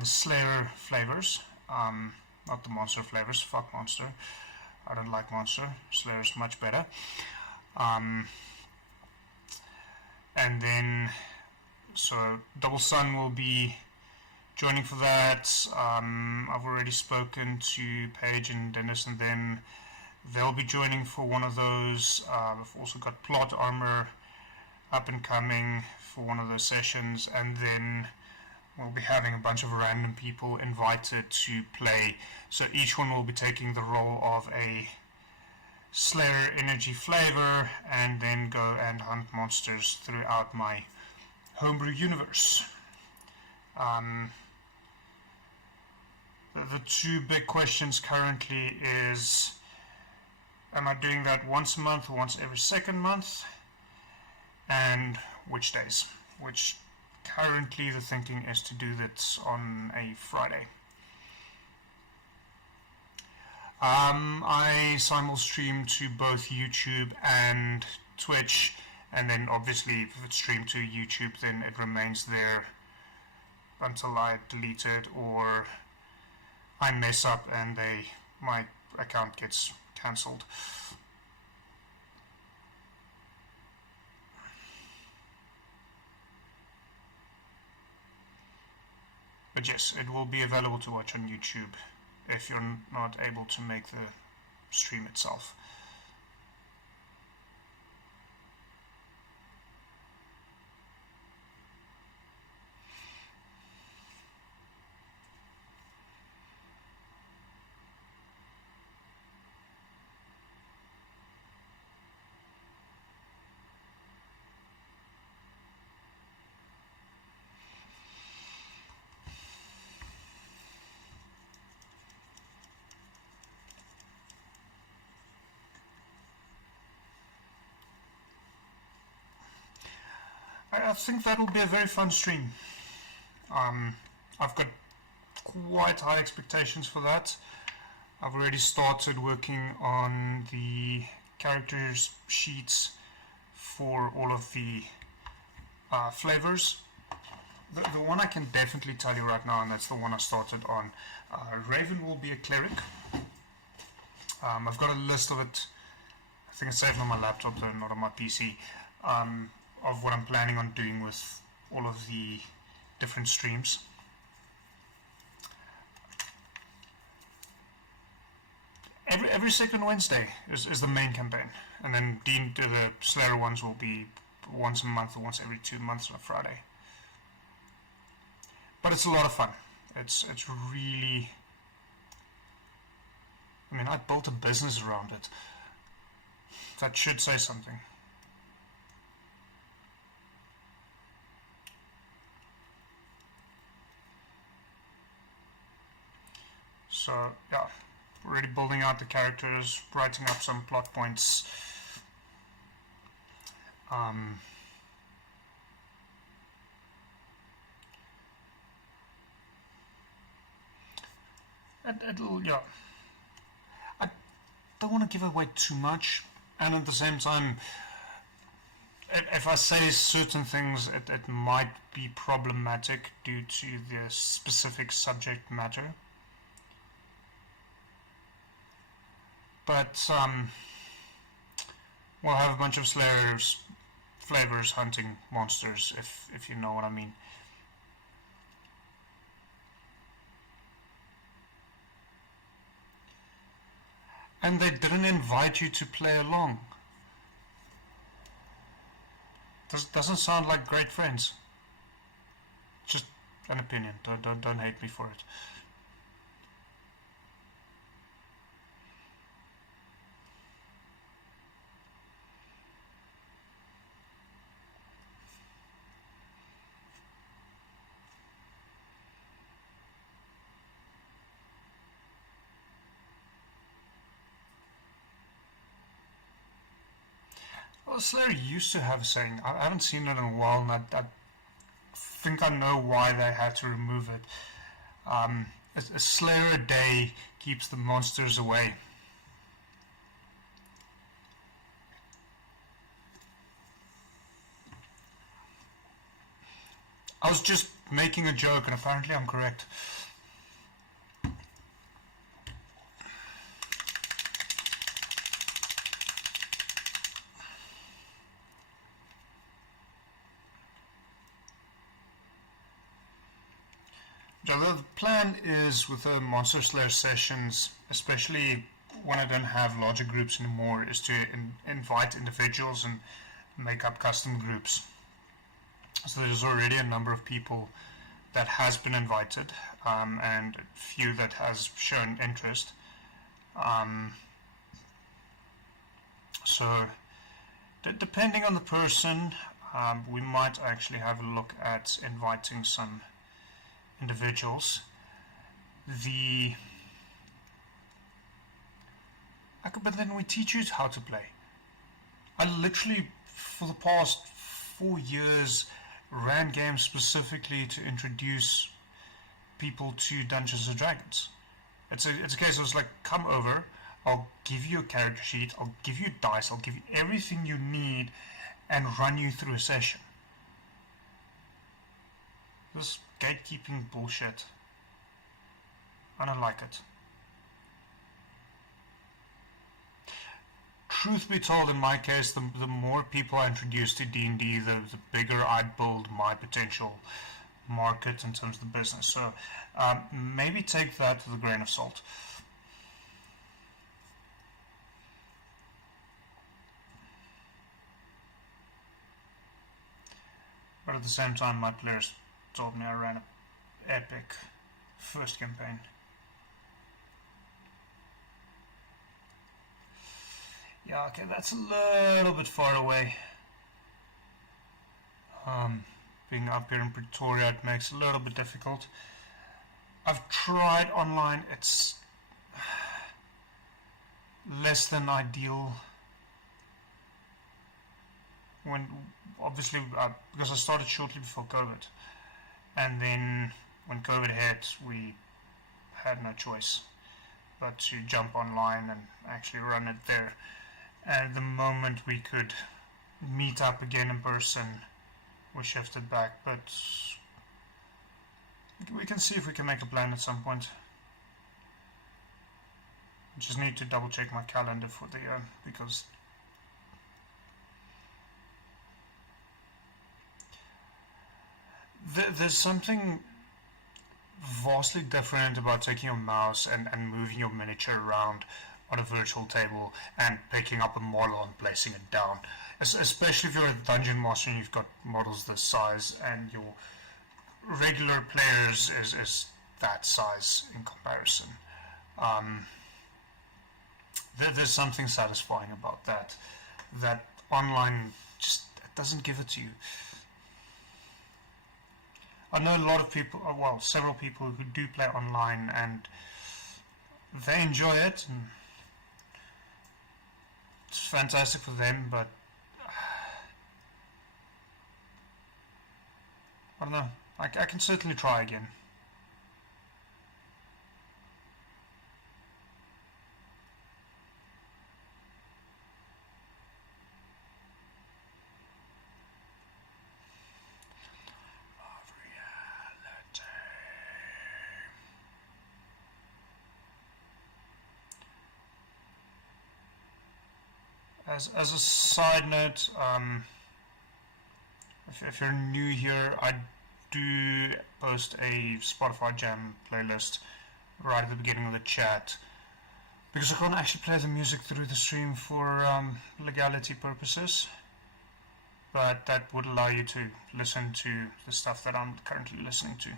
the Slayer flavors, not the monster flavors. Fuck monster, I don't like monster. Slayer's much better. And then, so Double Sun will be joining for that. I've already spoken to Paige and Dennis, and then they'll be joining for one of those. I've also got Plot Armor up and coming for one of those sessions, and then we'll be having a bunch of random people invited to play. So each one will be taking the role of a Slayer energy flavor and then go and hunt monsters throughout my homebrew universe. The two big questions currently is, am I doing that once a month or once every second month, and which days? Which currently the thinking is to do that on a Friday. I simul stream to both YouTube and Twitch, and then obviously if it's streamed to YouTube then it remains there until I delete it or I mess up and my account gets cancelled. But yes, it will be available to watch on YouTube if you're not able to make the stream itself. I think that will be a very fun stream. I've got quite high expectations for that. I've already started working on the characters sheets for all of the flavors. The one I can definitely tell you right now, and that's the one I started on, Raven will be a cleric. I've got a list of it. I think it's saved on my laptop though, not on my PC. Of what I'm planning on doing with all of the different streams. Every second Wednesday is the main campaign, and then the Slayer ones will be once a month or once every 2 months on a Friday. But it's a lot of fun. It's really. I mean, I built a business around it. That should say something. So yeah, already building out the characters, writing up some plot points. It'll, yeah. I don't want to give away too much, and at the same time, if I say certain things, it might be problematic due to the specific subject matter. But we'll have a bunch of Slayers flavors hunting monsters, if you know what I mean. And they didn't invite you to play along. Doesn't sound like great friends. Just an opinion. Don't hate me for it. Well, Slayer used to have a saying. I haven't seen it in a while, and I think I know why they had to remove it. A Slayer a day keeps the monsters away. I was just making a joke, and apparently I'm correct. The plan is with the Monster Slayer sessions, especially when I don't have larger groups anymore, is to invite individuals and make up custom groups. So there's already a number of people that has been invited, and a few that has shown interest. So depending on the person, we might actually have a look at inviting some individuals. But then we teach you how to play. I literally, for the past 4 years, ran games specifically to introduce people to Dungeons and Dragons. It's a case of, it's like, come over, I'll give you a character sheet, I'll give you dice, I'll give you everything you need, and run you through a session. This gatekeeping bullshit. I don't like it. Truth be told, in my case, the more people I introduce to D&D, the bigger I build my potential market in terms of the business. So maybe take that with a grain of salt. But at the same time, my players told me I ran an epic first campaign. Yeah, okay, that's a little bit far away. Being up here in Pretoria, it makes it a little bit difficult. I've tried online, it's less than ideal. When obviously, because I started shortly before COVID, and then when COVID hit, we had no choice but to jump online and actually run it there. And the moment we could meet up again in person, we shifted back, but we can see if we can make a plan at some point. I just need to double check my calendar for the year, because there's something vastly different about taking your mouse and moving your miniature around on a virtual table and picking up a model and placing it down. Especially if you're a dungeon master and you've got models this size and your regular players is that size in comparison. There's something satisfying about that. That online just doesn't give it to you. I know a lot of people, well, several people who do play online and they enjoy it, and it's fantastic for them, but I don't know. I can certainly try again. As a side note, if you're new here, I do post a Spotify Jam playlist right at the beginning of the chat, because I can't actually play the music through the stream for legality purposes, but that would allow you to listen to the stuff that I'm currently listening to.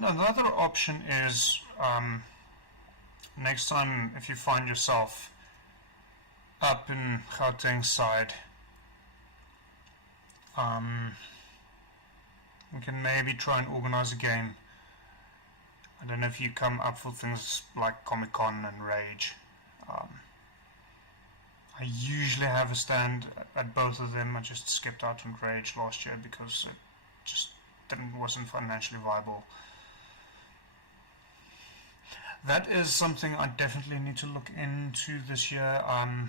Another option is next time if you find yourself up in Gauteng side, we can maybe try and organize a game. I don't know if you come up for things like Comic-Con and Rage. I usually have a stand at both of them. I just skipped out on Rage last year because it just wasn't financially viable. That is something I definitely need to look into this year. I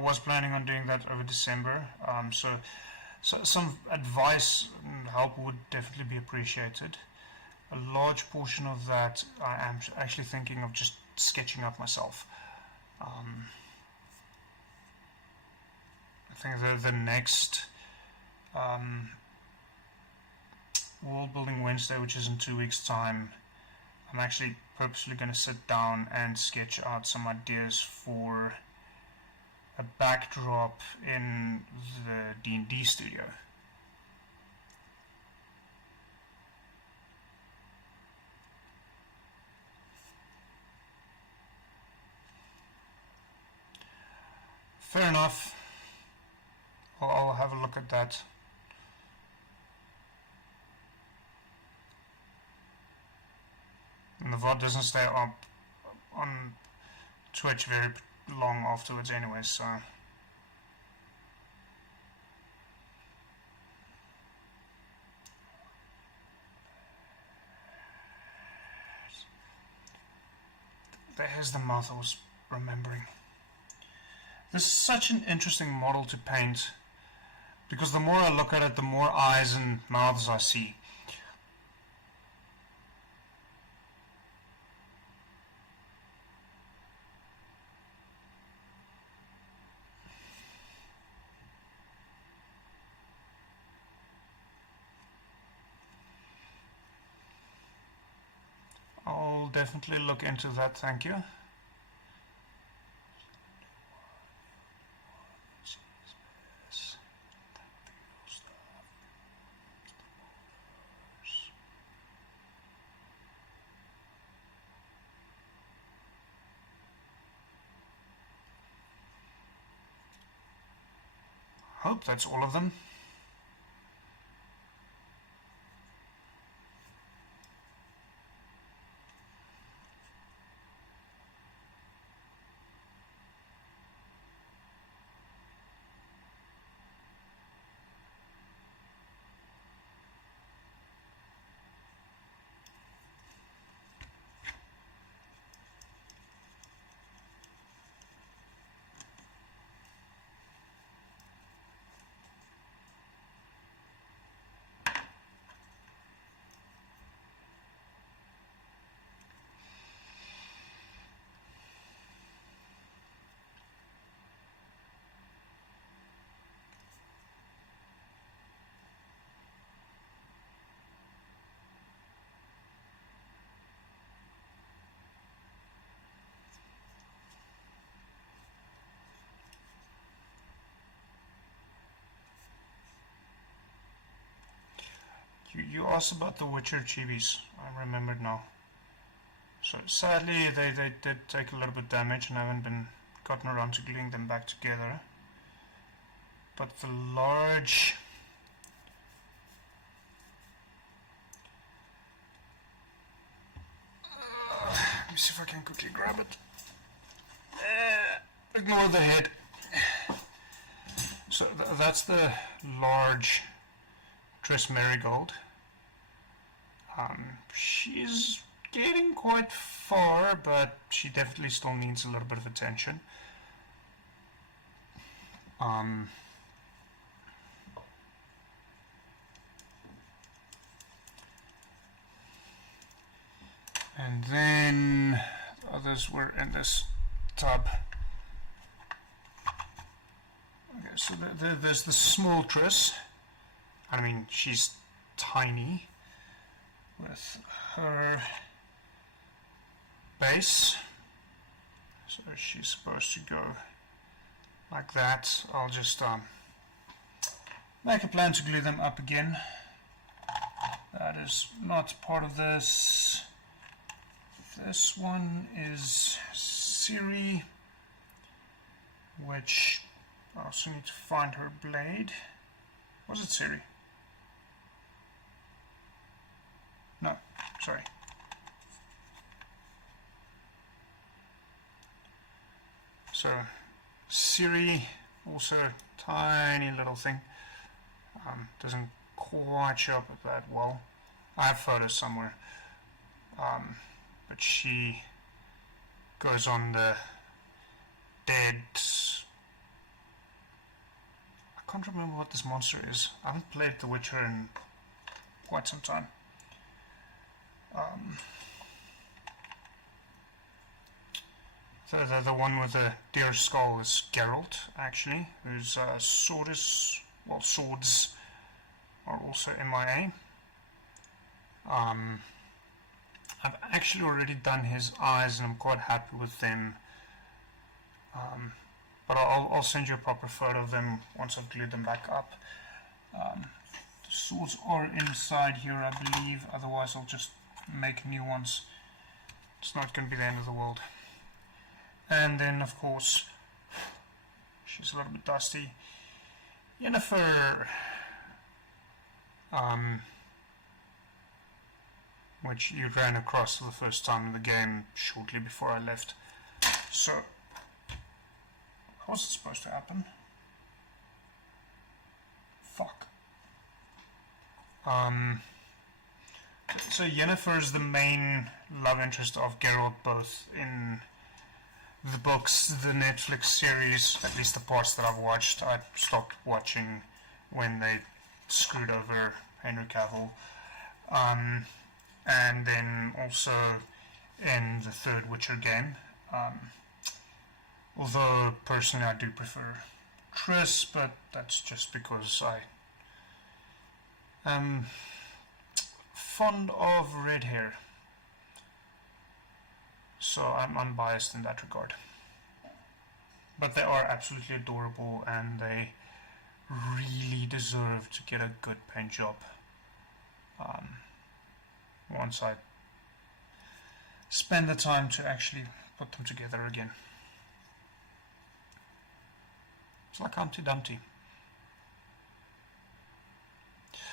was planning on doing that over December, so some advice and help would definitely be appreciated. A large portion of that I am actually thinking of just sketching up myself. I think the next World Building Wednesday, which is in 2 weeks' time, I'm actually purposely going to sit down and sketch out some ideas for a backdrop in the D&D studio. Fair enough. I'll have a look at that. And the VOD doesn't stay up on Twitch very long afterwards anyway, so there's the mouth I was remembering. This is such an interesting model to paint, because the more I look at it, the more eyes and mouths I see. I'll definitely look into that, thank you. Hope that's all of them. You asked about the Witcher chibis. I remembered now. So sadly, they did take a little bit of damage, and I haven't gotten around to gluing them back together. But the large... let me see if I can quickly grab it. Ignore the head. So that's the large Triss Marigold. She's getting quite far, but she definitely still needs a little bit of attention. And then the others were in this tub. Okay, so there's the small Triss. I mean, she's tiny with her base. So she's supposed to go like that. I'll just make a plan to glue them up again. That is not part of this. This one is Ciri, which I also need to find her blade. Was it Ciri? No, sorry. So, Ciri, also tiny little thing. Doesn't quite show up that well. I have photos somewhere. But she goes on the dead... I can't remember what this monster is. I haven't played The Witcher in quite some time. The one with the deer skull is Geralt, actually, whose swords are also MIA. I've actually already done his eyes, and I'm quite happy with them. But I'll send you a proper photo of them once I've glued them back up. The swords are inside here, I believe. Otherwise, I'll just make new ones. It's not going to be the end of the world. And then, of course, she's a little bit dusty. Yennefer, which you ran across for the first time in the game shortly before I left. So, how was it supposed to happen? Fuck. So Yennefer is the main love interest of Geralt, both in the books, the Netflix series, at least the parts that I've watched. I stopped watching when they screwed over Henry Cavill. And then also in the third Witcher game. Although personally I do prefer Triss, but that's just because I am fond of red hair. So I'm unbiased in that regard. But they are absolutely adorable, and they really deserve to get a good paint job. Once I spend the time to actually put them together again. It's like Humpty Dumpty.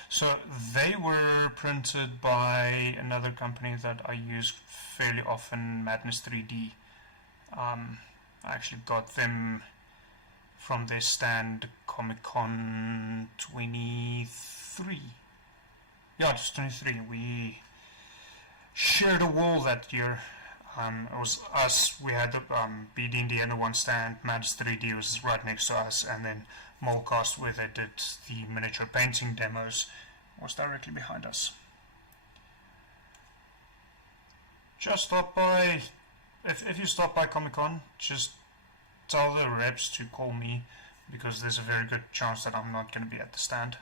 So they were printed by another company that I use fairly often, Madness 3D. I actually got them from their stand Comic-Con 23. Yeah, just 23. We shared a wall that year. It was us, we had the BD&D and the one stand, Madness 3D was right next to us, and then Molcast, where they did the miniature painting demos, was directly behind us. Just stop by, if you stop by Comic-Con, just tell the reps to call me, because there's a very good chance that I'm not going to be at the stand.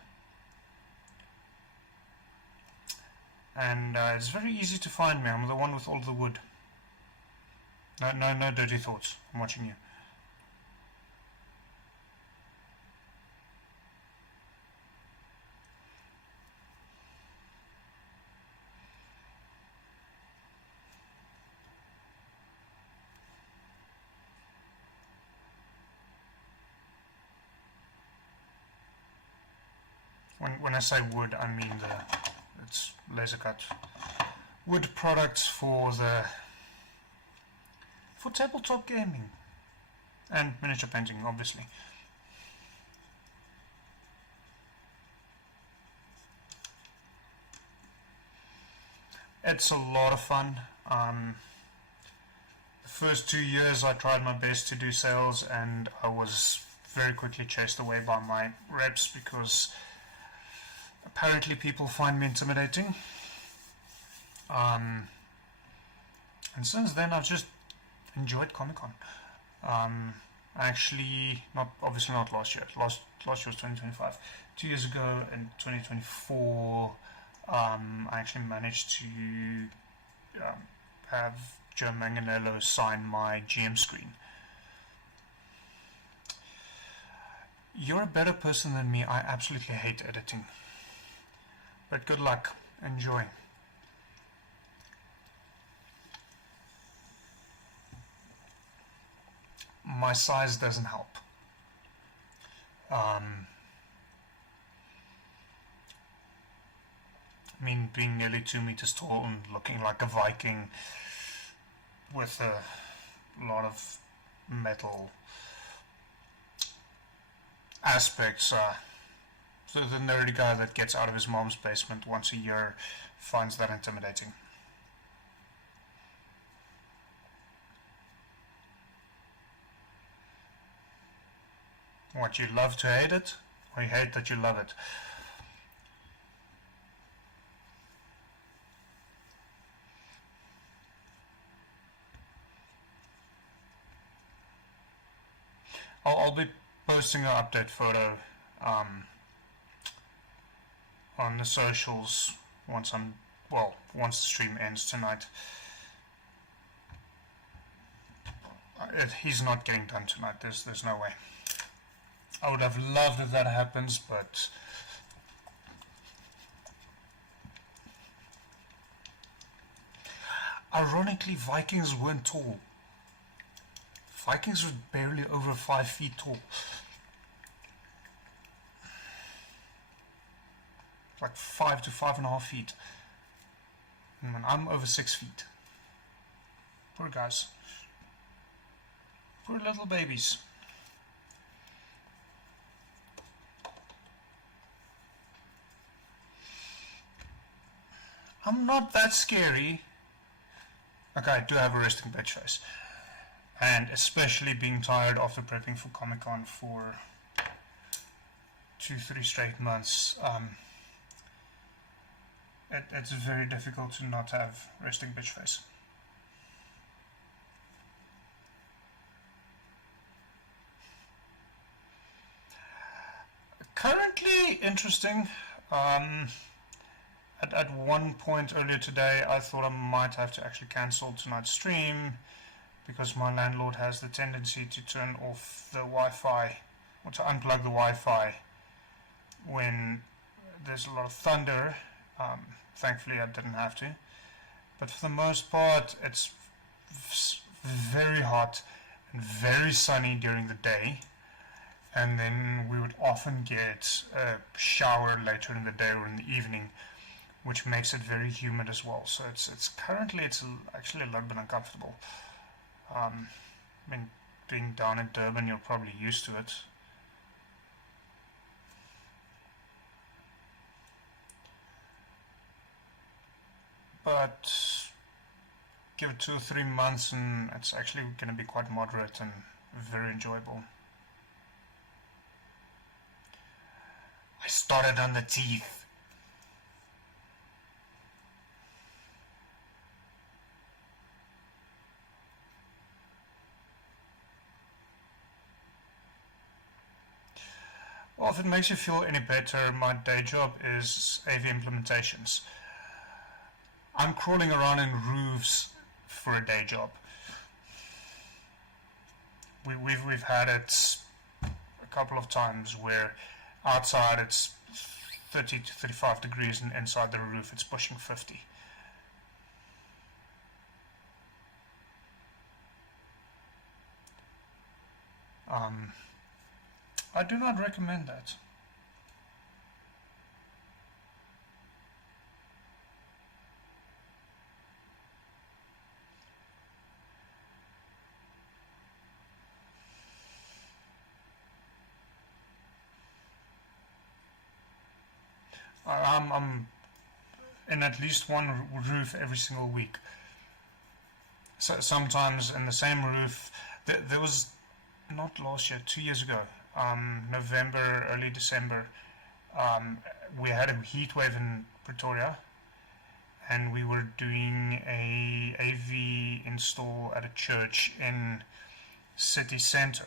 And it's very easy to find me. I'm the one with all the wood. No dirty thoughts. I'm watching you. When I say wood, I mean it's laser cut wood products for tabletop gaming and miniature painting, obviously. It's a lot of fun. The first 2 years I tried my best to do sales, and I was very quickly chased away by my reps because apparently people find me intimidating. And since then I've just enjoyed Comic-Con. Actually, obviously not last year. Last year was 2025. 2 years ago in 2024, I actually managed to have Joe Manganello sign my GM screen. You're a better person than me. I absolutely hate editing. But good luck. Enjoy. My size doesn't help. I mean, being nearly 2 meters tall and looking like a Viking with a lot of metal aspects. So the nerdy guy that gets out of his mom's basement once a year finds that intimidating. What, you love to hate it? Or you hate that you love it? I'll be posting an update photo on the socials once the stream ends tonight. He's not getting done tonight. There's no way. I would have loved if that happens, but ironically, Vikings weren't tall. Vikings were barely over 5 feet tall. Like 5 to 5.5 feet. And I'm over 6 feet. Poor guys. Poor little babies. I'm not that scary. Okay, I do have a resting bitch face. And especially being tired after prepping for Comic-Con for 2-3 straight months, it's very difficult to not have resting bitch face. Currently interesting. At one point earlier today, I thought I might have to actually cancel tonight's stream because my landlord has the tendency to turn off the Wi-Fi or to unplug the Wi-Fi when there's a lot of thunder. Thankfully, I didn't have to. But for the most part, it's very hot and very sunny during the day. And then we would often get a shower later in the day or in the evening, which makes it very humid as well. So it's currently actually a little bit uncomfortable. I mean, being down in Durban, you're probably used to it. But give it 2 or 3 months and it's actually going to be quite moderate and very enjoyable. I started on the teeth. Well, if it makes you feel any better, my day job is AV implementations. I'm crawling around in roofs for a day job. We've had it a couple of times where outside it's 30 to 35 degrees and inside the roof it's pushing 50. I do not recommend that. I'm in at least one roof every single week. So sometimes in the same roof. There was not last year, 2 years ago, November, early December. We had a heat wave in Pretoria, and we were doing a AV install at a church in city center.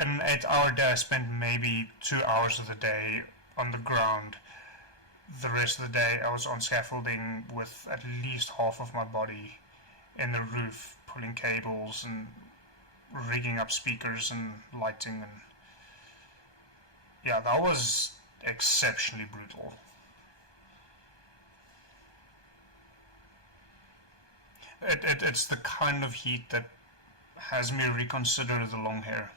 In an 8-hour day, I spent maybe 2 hours of the day on the ground. The rest of the day, I was on scaffolding with at least half of my body in the roof, pulling cables and rigging up speakers and lighting. And yeah, that was exceptionally brutal. It's the kind of heat that has me reconsider the long hair.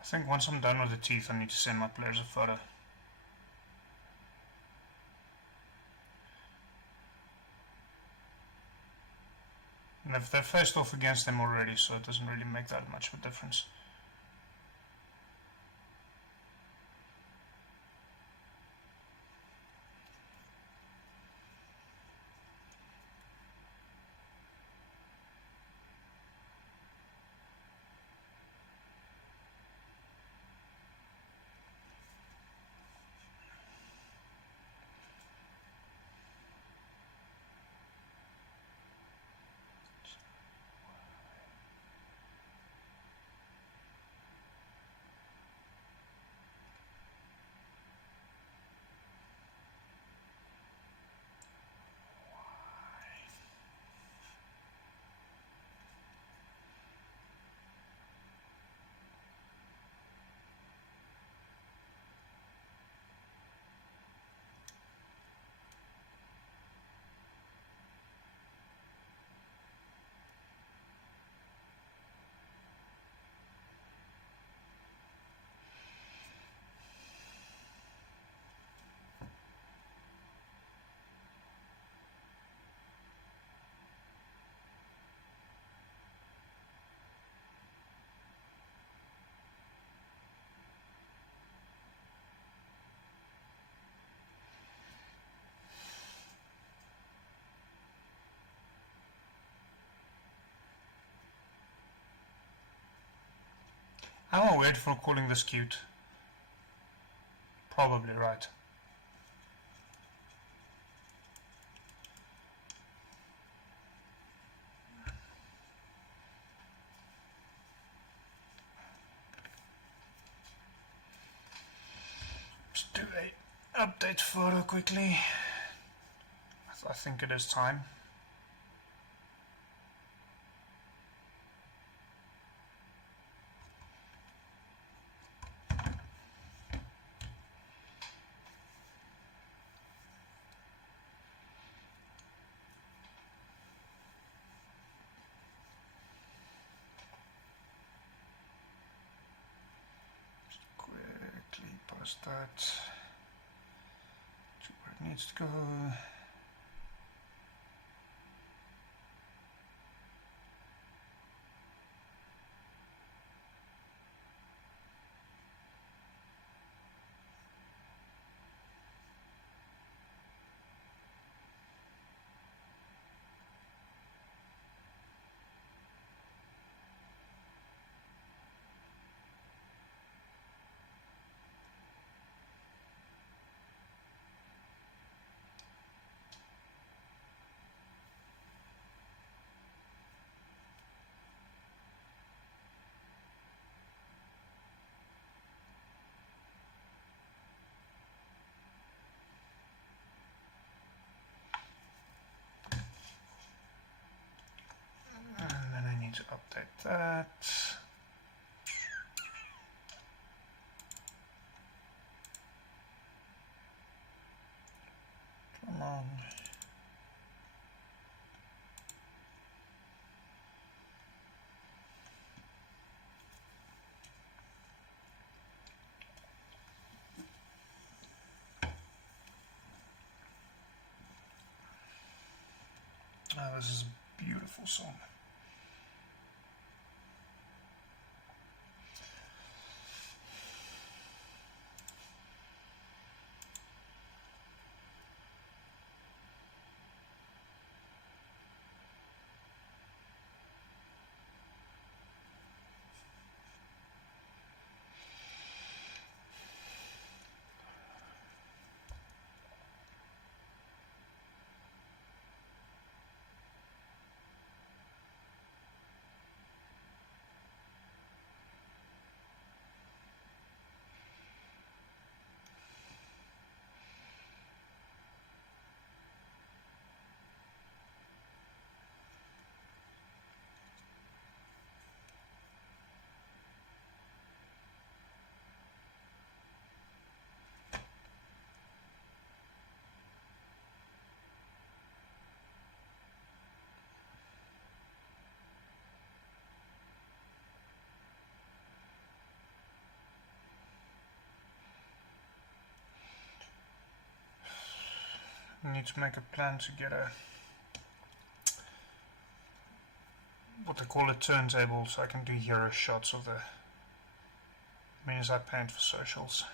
I think once I'm done with the teeth, I need to send my players a photo. And they've faced off against them already, so it doesn't really make that much of a difference. I'm weird for calling this cute. Probably right. Let's do a update photo quickly. I think it is time. That to where it needs to go. need to update that. Come on. Oh, this is a beautiful song. I need to make a plan to get a what they call a turntable so I can do hero shots of the minions I paint for socials.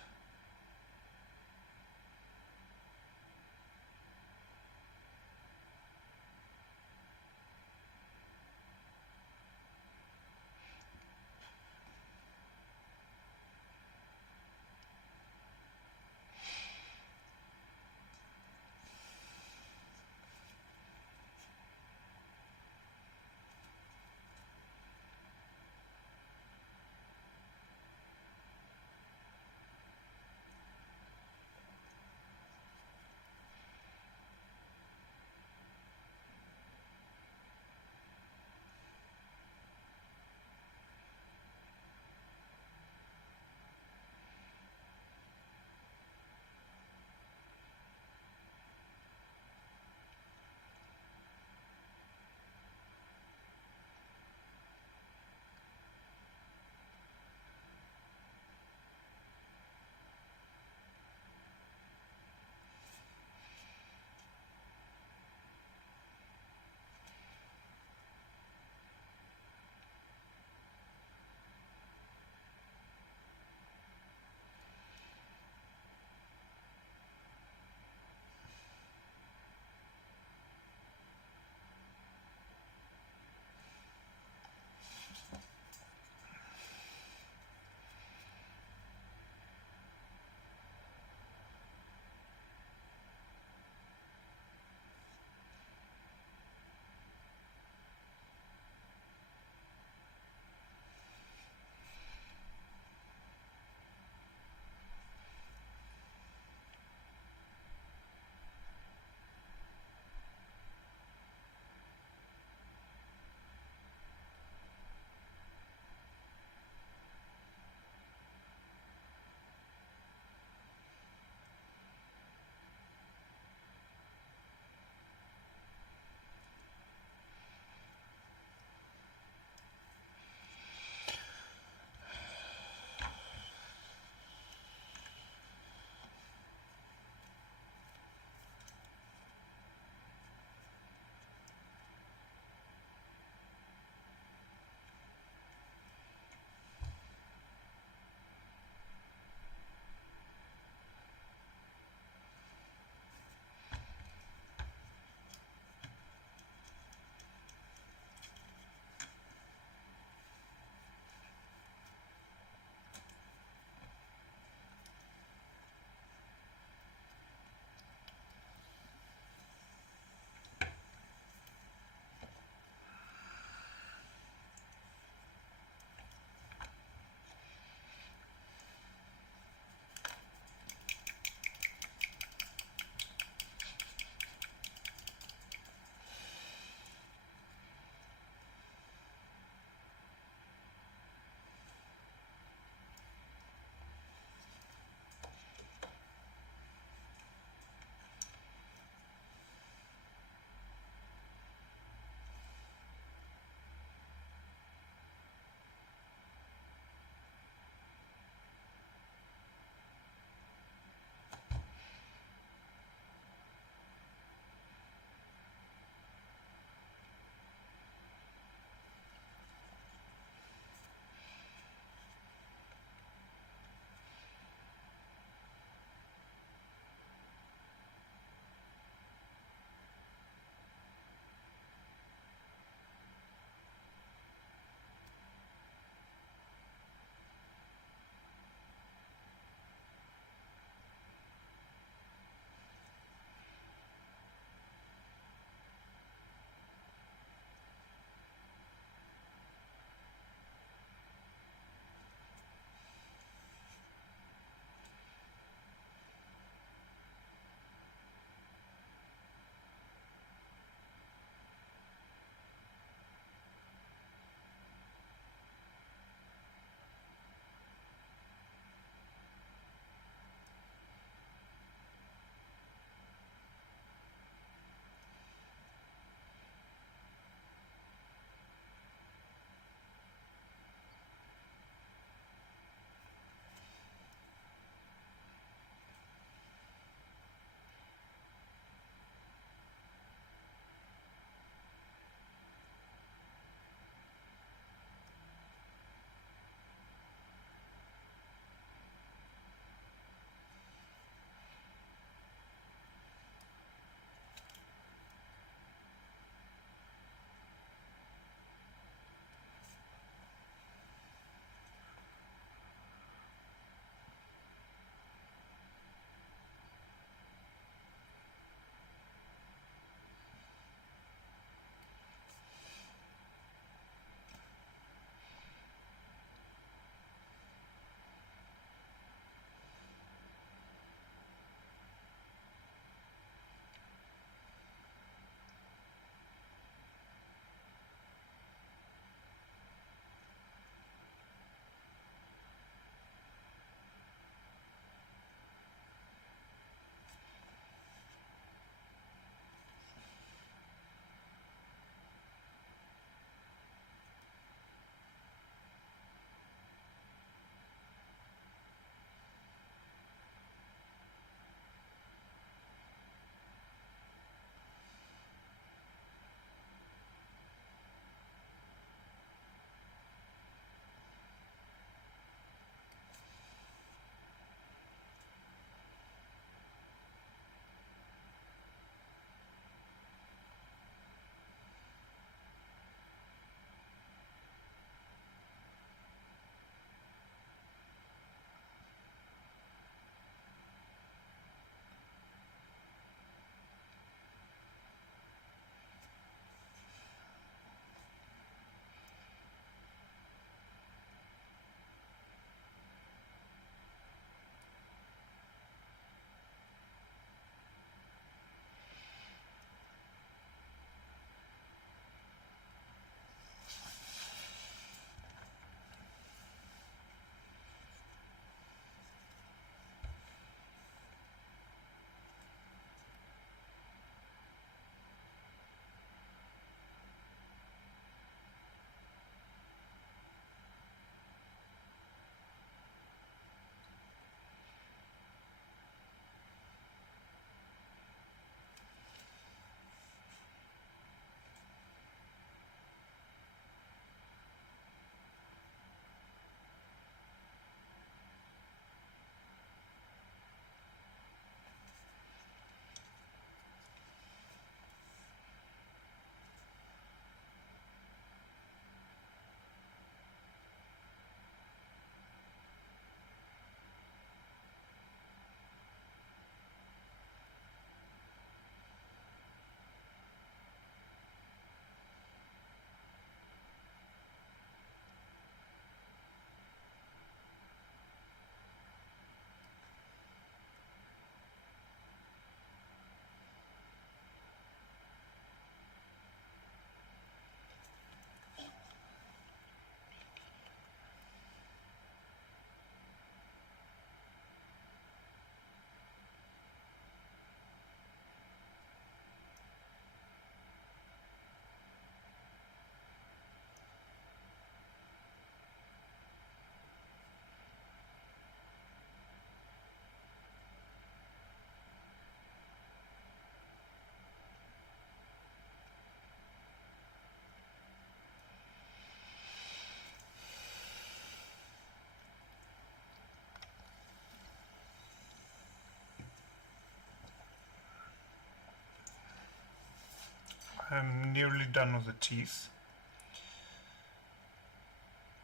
I'm nearly done with the teeth.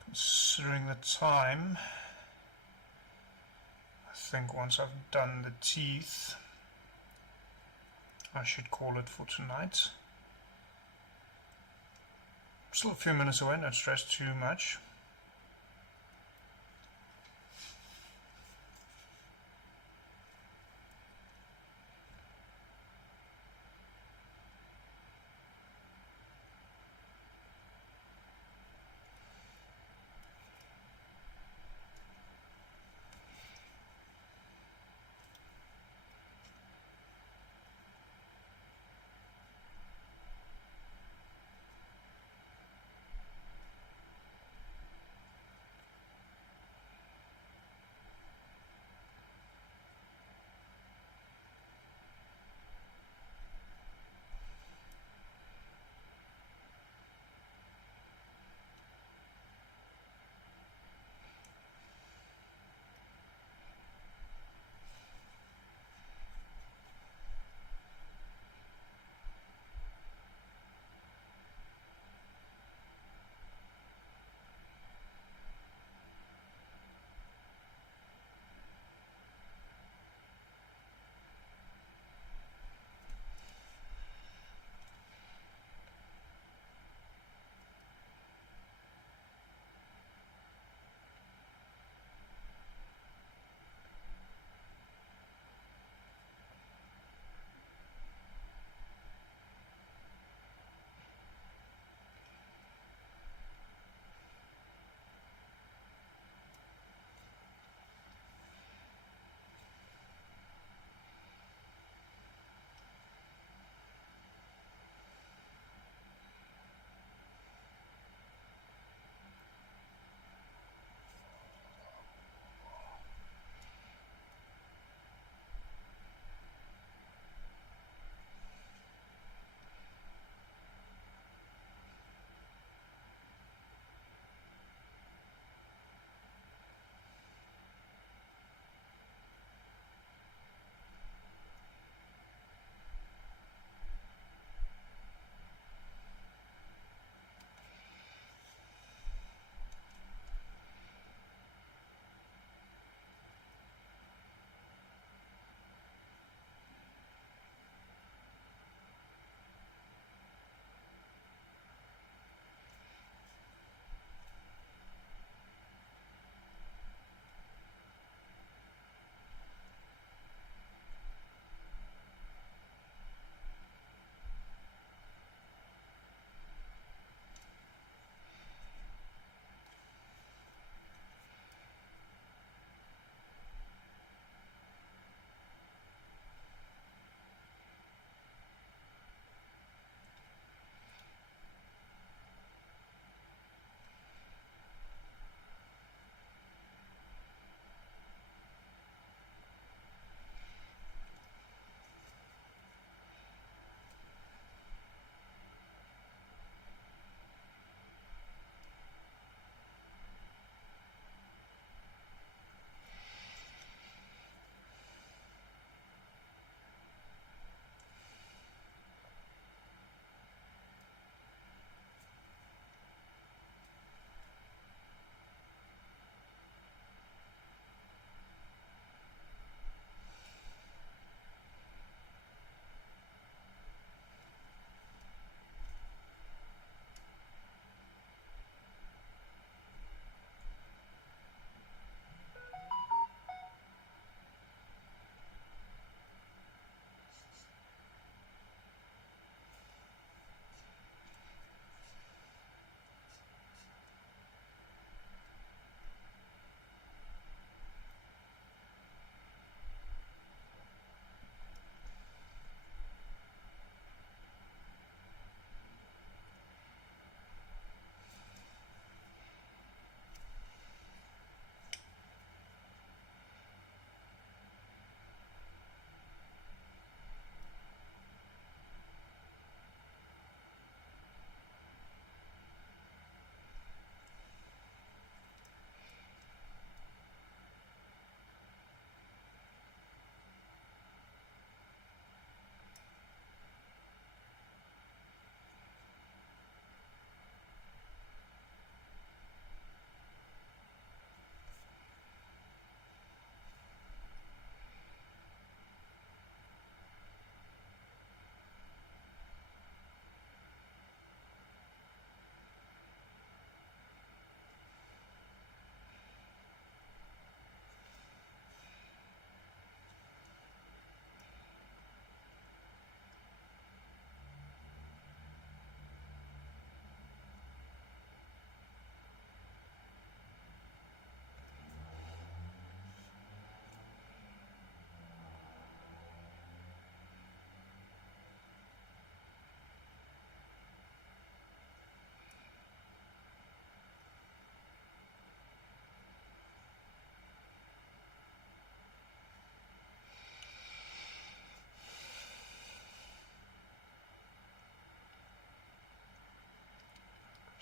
Considering the time, I think once I've done the teeth, I should call it for tonight. Still a few minutes away, don't stress too much.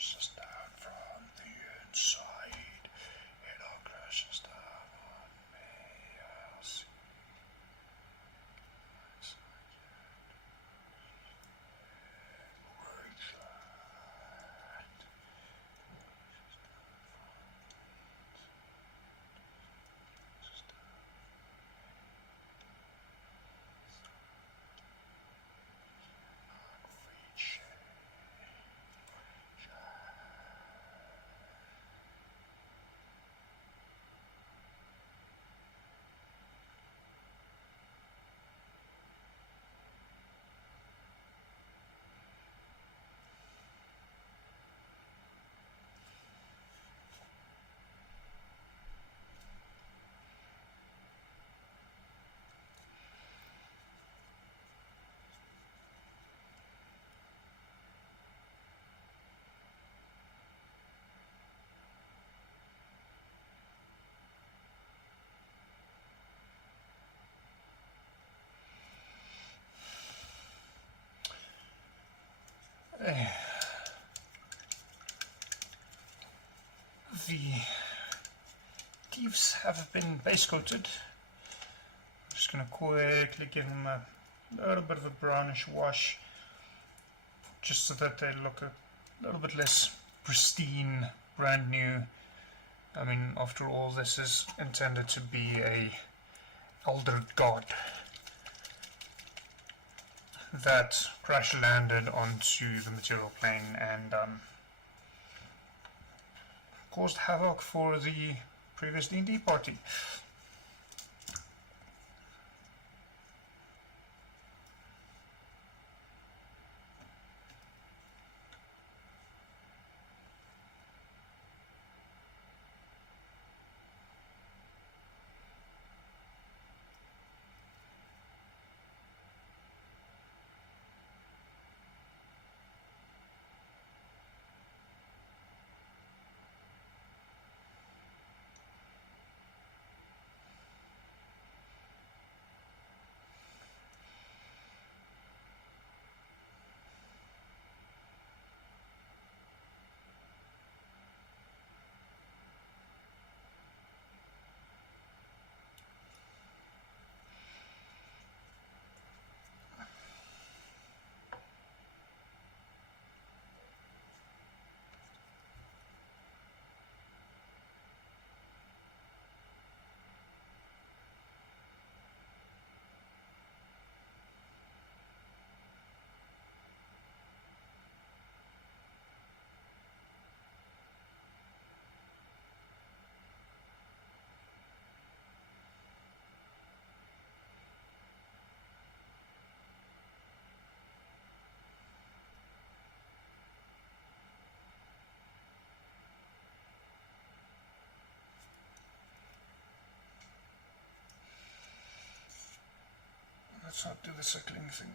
crashes down from the inside. It all crashes down on me. I'll see. The thieves have been base coated. I'm just going to quickly give them a little bit of a brownish wash, just so that they look a little bit less pristine, brand new. I mean, after all, this is intended to be a elder god that crash landed onto the material plane and caused havoc for the previous D&D party. Let's not do the circling thing.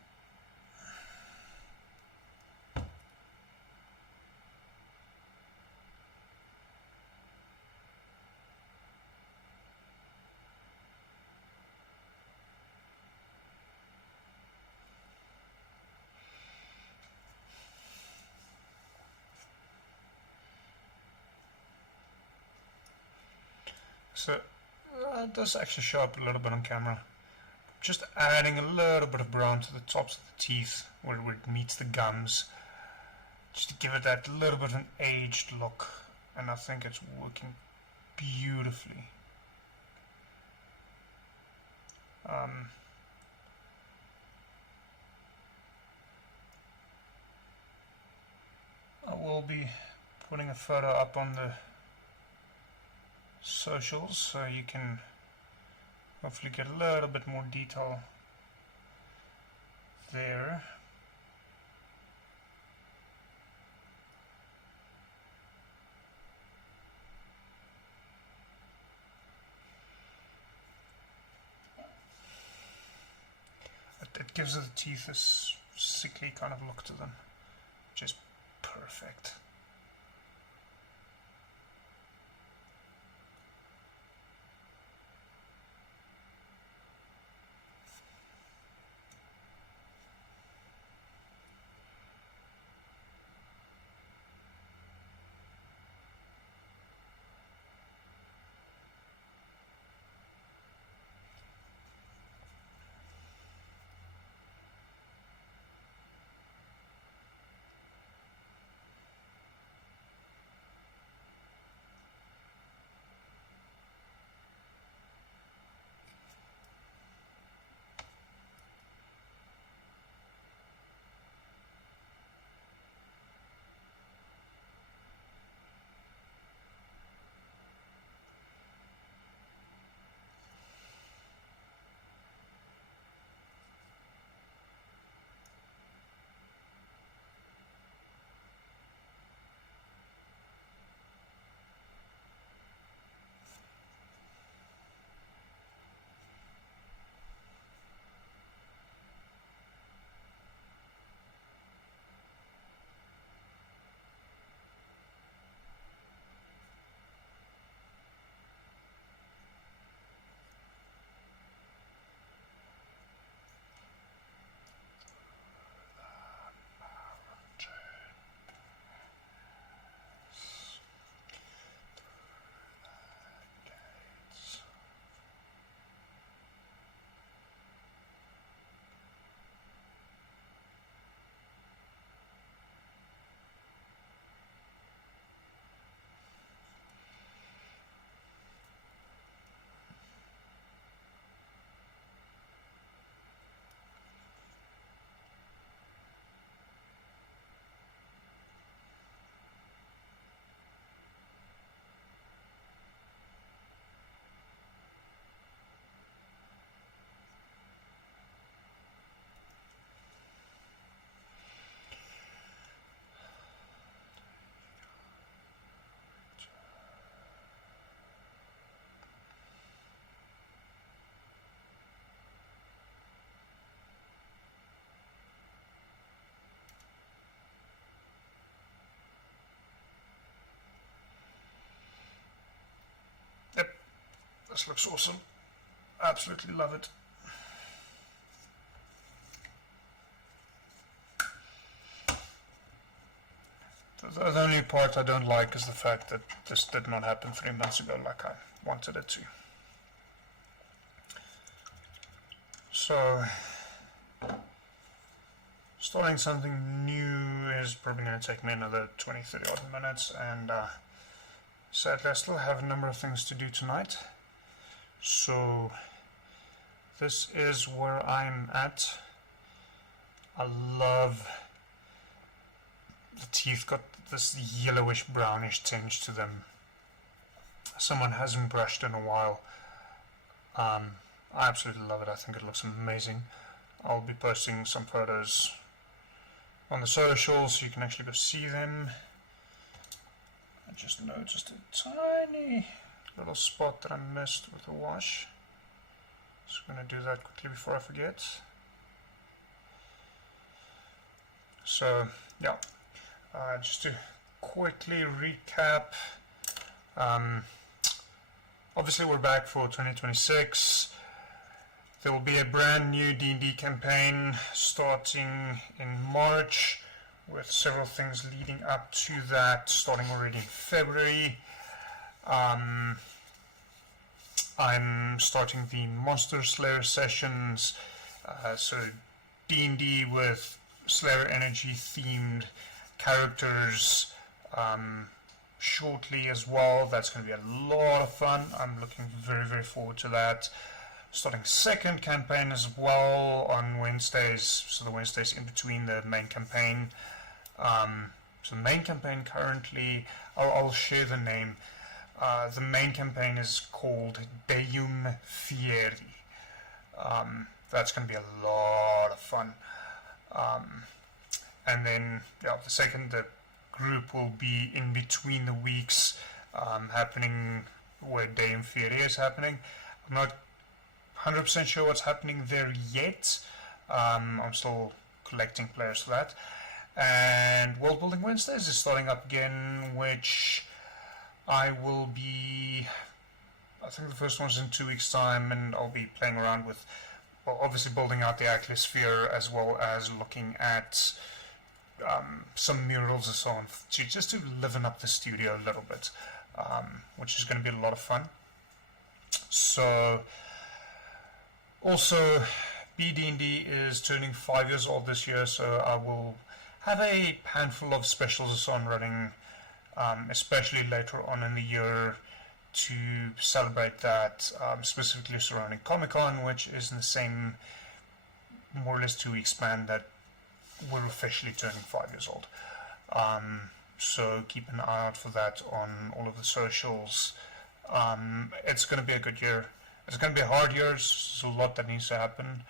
So it does actually show up a little bit on camera. Just adding a little bit of brown to the tops of the teeth where it meets the gums, just to give it that little bit of an aged look, and I think it's working beautifully. I will be putting a photo up on the socials so you can hopefully get a little bit more detail there. It gives the teeth this sickly kind of look to them, which is perfect. This looks awesome. Absolutely love it. The only part I don't like is the fact that this did not happen 3 months ago like I wanted it to. So, starting something new is probably going to take me another 20-30 odd minutes, and sadly I still have a number of things to do tonight. So, this is where I'm at. I love the teeth, got this yellowish brownish tinge to them. Someone hasn't brushed in a while. I absolutely love it. I think it looks amazing. I'll be posting some photos on the socials so you can actually go see them. I just noticed a tiny little spot that I missed with the wash. So I'm going to do that quickly before I forget. So, yeah. Just to quickly recap, obviously we're back for 2026. There will be a brand new D&D campaign starting in March, with several things leading up to that, starting already in February. I'm starting the Monster Slayer sessions, so D&D with Slayer energy themed characters shortly as well. That's going to be a lot of fun. I'm looking very forward to that. Starting second campaign as well on Wednesdays, so the Wednesdays in between the main campaign. So the main campaign currently, I'll share the name. The main campaign is called Deum Fieri. That's going to be a lot of fun. And then, yeah, the group will be in between the weeks, happening where Deum Fieri is happening. I'm not 100% sure what's happening there yet. I'm still collecting players for that. And World Building Wednesdays is starting up again, which I will be, I think the first one's in 2 weeks' time, and I'll be playing around with, well, obviously building out the atmosphere as well as looking at some murals and so on, just to liven up the studio a little bit, which is going to be a lot of fun. So, also, BD&D is turning 5 years old this year, so I will have a handful of specials and so on running, especially later on in the year, to celebrate that, specifically surrounding Comic-Con, which is in the same more or less 2 week span that we're officially turning 5 years old. So keep an eye out for that on all of the socials. It's going to be a good year. It's going to be a hard year. There's a lot that needs to happen.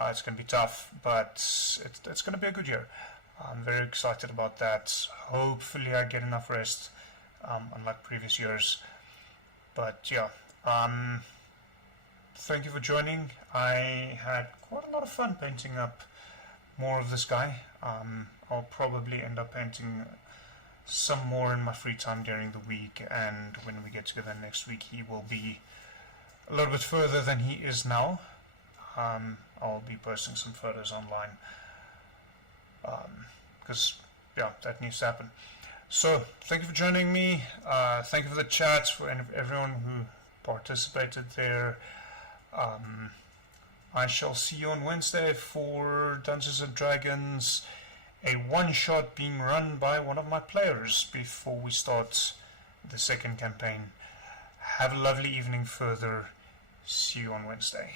It's going to be tough, but it's going to be a good year. I'm very excited about that. Hopefully I get enough rest, unlike previous years. But yeah, thank you for joining. I had quite a lot of fun painting up more of this guy. I'll probably end up painting some more in my free time during the week, and when we get together next week he will be a little bit further than he is now. I'll be posting some photos online, because yeah, that needs to happen. So thank you for joining me. Thank you for the chats, for everyone who participated there. I shall see you on Wednesday for Dungeons and Dragons, a one-shot being run by one of my players before we start the second campaign. Have a lovely evening further. See you on Wednesday.